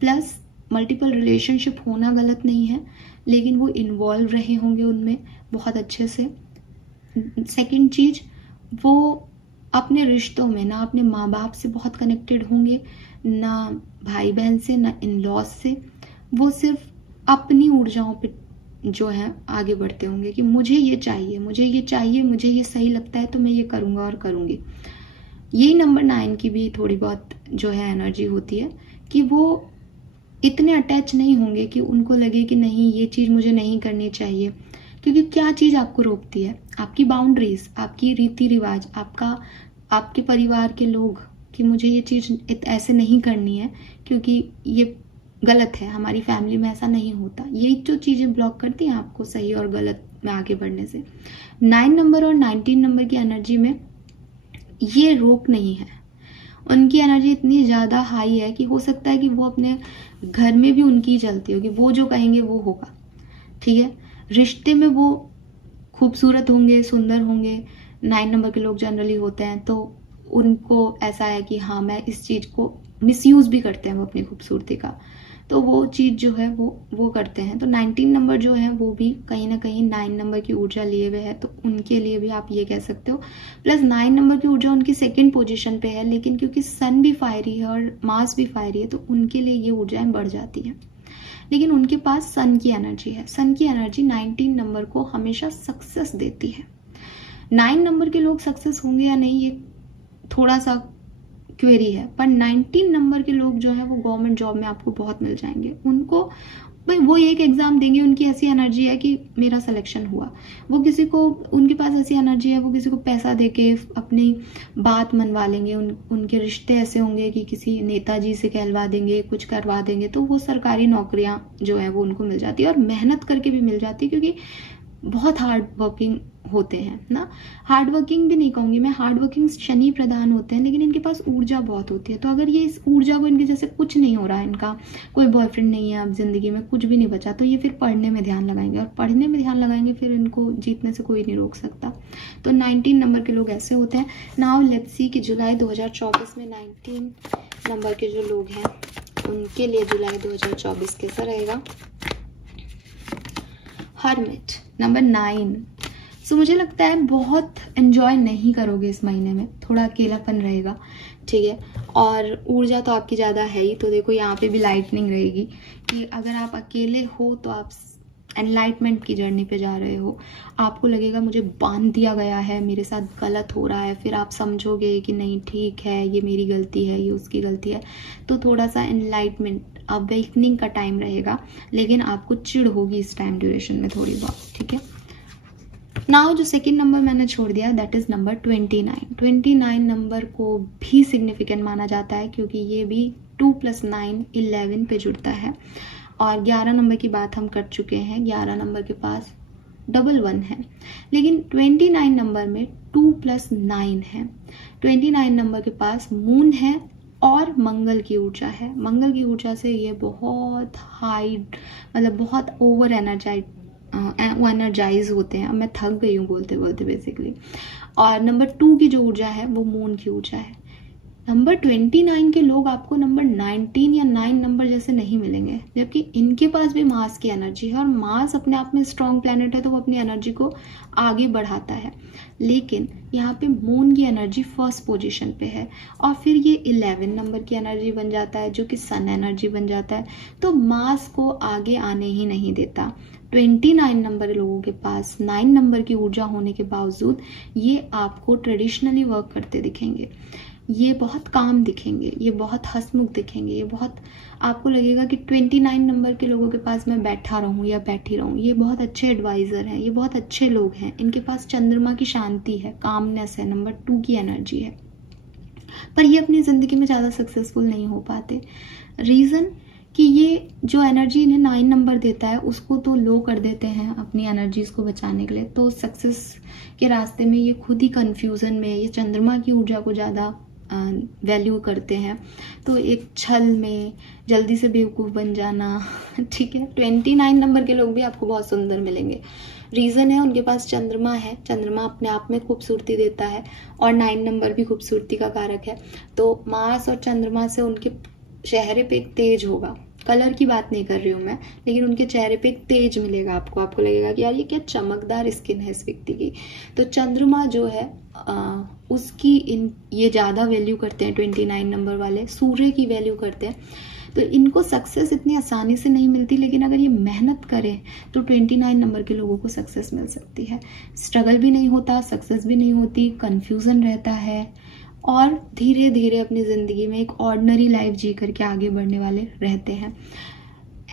प्लस मल्टीपल रिलेशनशिप होना गलत नहीं है, लेकिन वो इन्वॉल्व रहे होंगे उनमें बहुत अच्छे से। सेकंड चीज़, वो अपने रिश्तों में ना अपने माँ बाप से बहुत कनेक्टेड होंगे, ना भाई बहन से, ना इन लॉज से। वो सिर्फ अपनी ऊर्जाओं पे जो है आगे बढ़ते होंगे कि मुझे ये चाहिए, मुझे ये चाहिए, मुझे ये सही लगता है तो मैं ये करूँगा और करूँगी। यही नंबर 9 की भी थोड़ी बहुत जो है एनर्जी होती है कि वो इतने अटैच नहीं होंगे कि उनको लगे कि नहीं ये चीज़ मुझे नहीं करनी चाहिए। क्योंकि क्या चीज़ आपको रोकती है? आपकी बाउंड्रीज, आपकी रीति रिवाज, आपके परिवार के लोग, कि मुझे ये चीज़ ऐसे नहीं करनी है क्योंकि ये गलत है, हमारी फैमिली में ऐसा नहीं होता। यही जो चीज़ें ब्लॉक करती हैं आपको सही और गलत में आगे बढ़ने से। 9 नंबर और 19 नंबर की एनर्जी में ये रोक नहीं है। उनकी एनर्जी इतनी ज़्यादा हाई है कि हो सकता है कि वो अपने घर में भी उनकी चलती होगी, वो जो कहेंगे वो होगा, ठीक है। रिश्ते में वो खूबसूरत होंगे, सुंदर होंगे। 9 नंबर के लोग जनरली होते हैं तो उनको ऐसा है कि हाँ मैं इस चीज़ को मिसयूज़ भी करते हैं वो अपनी खूबसूरती का, तो वो चीज़ जो है वो करते हैं। तो 19 नंबर जो है वो भी कहीं ना कहीं 9 नंबर की ऊर्जा लिए हुए है, तो उनके लिए भी आप ये कह सकते हो। प्लस 9 नंबर की ऊर्जा उनकी सेकंड पोजीशन पे है, लेकिन क्योंकि सन भी फायरी है और मार्स भी फायरी है तो उनके लिए ये ऊर्जाएं बढ़ जाती है। लेकिन उनके पास सन की एनर्जी है। सन की एनर्जी 19 नंबर को हमेशा सक्सेस देती है। 9 नंबर के लोग सक्सेस होंगे या नहीं ये थोड़ा सा क्वेरी है, पर 19 नंबर के लोग जो है वो गवर्नमेंट जॉब में आपको बहुत मिल जाएंगे। उनको भाई वो एक एग्जाम देंगे, उनकी ऐसी एनर्जी है कि मेरा सिलेक्शन हुआ। वो किसी को, उनके पास ऐसी एनर्जी है वो किसी को पैसा देके अपनी बात मनवा लेंगे। उनके रिश्ते ऐसे होंगे कि किसी नेताजी से कहलवा देंगे, कुछ करवा देंगे, तो वो सरकारी नौकरियां जो है वो उनको मिल जाती है और मेहनत करके भी मिल जाती है, क्योंकि बहुत हार्ड वर्किंग होते हैं ना। हार्ड वर्किंग भी नहीं कहूँगी मैं, हार्ड वर्किंग शनि प्रधान होते हैं, लेकिन इनके पास ऊर्जा बहुत होती है। तो अगर ये इस ऊर्जा को, इनके जैसे कुछ नहीं हो रहा है, इनका कोई बॉयफ्रेंड नहीं है अब जिंदगी में, कुछ भी नहीं बचा, तो ये फिर पढ़ने में ध्यान लगाएंगे, और पढ़ने में ध्यान लगाएंगे फिर इनको जीतने से कोई नहीं रोक सकता। तो 19 नंबर के लोग ऐसे होते हैं। नाउ लेट्स सी कि जुलाई 2024 में 19 नंबर के जो लोग हैं उनके लिए जुलाई 2024 कैसा रहेगा। Hermit number 9। सो मुझे लगता है बहुत एंजॉय नहीं करोगे इस महीने में, थोड़ा अकेलापन रहेगा, ठीक है। और ऊर्जा तो आपकी ज़्यादा है ही, तो देखो यहाँ पे भी लाइटनिंग रहेगी कि अगर आप अकेले हो तो आप एनलाइटमेंट की जर्नी पे जा रहे हो। आपको लगेगा मुझे बांध दिया गया है, मेरे साथ गलत हो रहा है, फिर आप समझोगे कि नहीं ठीक है, ये मेरी गलती है, ये उसकी गलती है। तो थोड़ा सा एनलाइटमेंट, अवेकनिंग का टाइम रहेगा, लेकिन आपको चिढ़ होगी इस टाइम ड्यूरेशन में थोड़ी बहुत, ठीक है। नाउ जो सेकंड नंबर मैंने छोड़ दिया दैट इज नंबर 29। 29 नंबर को भी सिग्निफिकेंट माना जाता है, क्योंकि ये भी 2 + 9 11 पे जुड़ता है। और 11 नंबर की बात हम कर चुके हैं। 11 नंबर के पास डबल 1 है। लेकिन 29 नंबर में 2 + 9 है। 29 नंबर के पास मून है और मंगल की ऊर्जा है। मंगल की ऊर्जा से ये बहुत हाई, मतलब बहुत ओवर एनर्जाइज होते हैं। अब मैं थक गई हूँ बोलते बोलते बेसिकली। और नंबर 2 की जो ऊर्जा है वो मून की ऊर्जा है। नंबर 29 के लोग आपको नंबर 19 या 9 नंबर जैसे नहीं मिलेंगे, जबकि इनके पास भी मार्स की एनर्जी है और मार्स अपने आप में स्ट्रॉन्ग प्लैनेट है, तो वो अपनी एनर्जी को आगे बढ़ाता है। लेकिन यहाँ पे मून की एनर्जी फर्स्ट पोजीशन पे है और फिर ये 11 नंबर की एनर्जी बन जाता है जो कि सन एनर्जी बन जाता है, तो मार्स को आगे आने ही नहीं देता। 29 नंबर लोगों के पास 9 नंबर की ऊर्जा होने के बावजूद ये आपको ट्रेडिशनली वर्क करते दिखेंगे, ये बहुत काम दिखेंगे, ये बहुत हंसमुख दिखेंगे, ये बहुत आपको लगेगा कि 29 नंबर के लोगों के पास मैं बैठा रहूं या बैठी रहूं। ये बहुत अच्छे एडवाइज़र हैं, ये बहुत अच्छे लोग हैं, इनके पास चंद्रमा की शांति है, कामनेस है, नंबर 2 की एनर्जी है, पर ये अपनी ज़िंदगी में ज़्यादा सक्सेसफुल नहीं हो पाते। रीज़न कि ये जो एनर्जी इन्हें 9 नंबर देता है उसको तो लो कर देते हैं अपनी एनर्जीज को बचाने के लिए, तो सक्सेस के रास्ते में ये खुद ही कन्फ्यूज़न में, ये चंद्रमा की ऊर्जा को ज़्यादा वैल्यू करते हैं, तो एक छल में जल्दी से बेवकूफ़ बन जाना। ठीक है, 29 नंबर के लोग भी आपको बहुत सुंदर मिलेंगे। रीज़न है उनके पास चंद्रमा है, चंद्रमा अपने आप में खूबसूरती देता है और 9 नंबर भी खूबसूरती का कारक है, तो मार्स और चंद्रमा से उनके चेहरे पे एक तेज होगा। कलर की बात नहीं कर रही हूँ मैं, लेकिन उनके चेहरे पे एक तेज मिलेगा आपको लगेगा कि यार ये क्या चमकदार स्किन है इस व्यक्ति की। तो चंद्रमा जो है उसकी ये ज़्यादा वैल्यू करते हैं 29 नंबर वाले, सूर्य की वैल्यू करते हैं, तो इनको सक्सेस इतनी आसानी से नहीं मिलती, लेकिन अगर ये मेहनत करें तो 29 नंबर के लोगों को सक्सेस मिल सकती है। स्ट्रगल भी नहीं होता, सक्सेस भी नहीं होती, कन्फ्यूज़न रहता है और धीरे धीरे अपनी ज़िंदगी में एक ऑर्डिनरी लाइफ जी करके आगे बढ़ने वाले रहते हैं।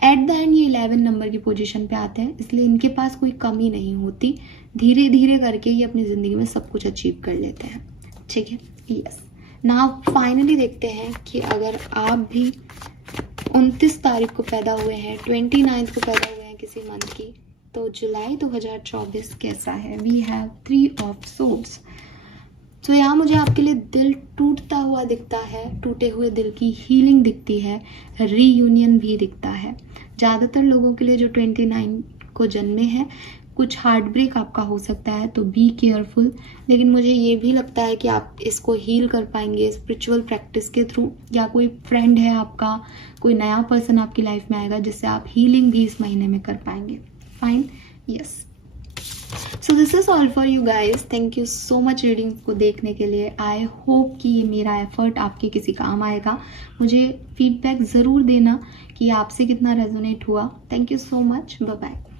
एट द एंड ये 11 नंबर की पोजीशन पे आते हैं, इसलिए इनके पास कोई कमी नहीं होती, धीरे धीरे करके ये अपनी ज़िंदगी में सब कुछ अचीव कर लेते हैं। ठीक है, यस। नाउ फाइनली देखते हैं कि अगर आप भी 29 तारीख को पैदा हुए हैं, 29 को पैदा हुए हैं किसी मंथ की, तो जुलाई 2024 कैसा है। We have 3 of swords. तो यहाँ मुझे आपके लिए दिल टूटता हुआ दिखता है, टूटे हुए दिल की हीलिंग दिखती है, रीयूनियन भी दिखता है। ज़्यादातर लोगों के लिए जो 29 को जन्मे हैं, कुछ हार्ट ब्रेक आपका हो सकता है, तो बी केयरफुल। लेकिन मुझे ये भी लगता है कि आप इसको हील कर पाएंगे स्पिरिचुअल प्रैक्टिस के थ्रू, या कोई फ्रेंड है आपका, कोई नया पर्सन आपकी लाइफ में आएगा जिससे आप हीलिंग भी इस महीने में कर पाएंगे। Fine, yes. So this is all for you guys. Thank you so much reading को देखने के लिए। आई होप कि ये मेरा एफर्ट आपके किसी काम आएगा। मुझे फीडबैक ज़रूर देना कि आपसे कितना रेजोनेट हुआ। Thank you so much, bye bye.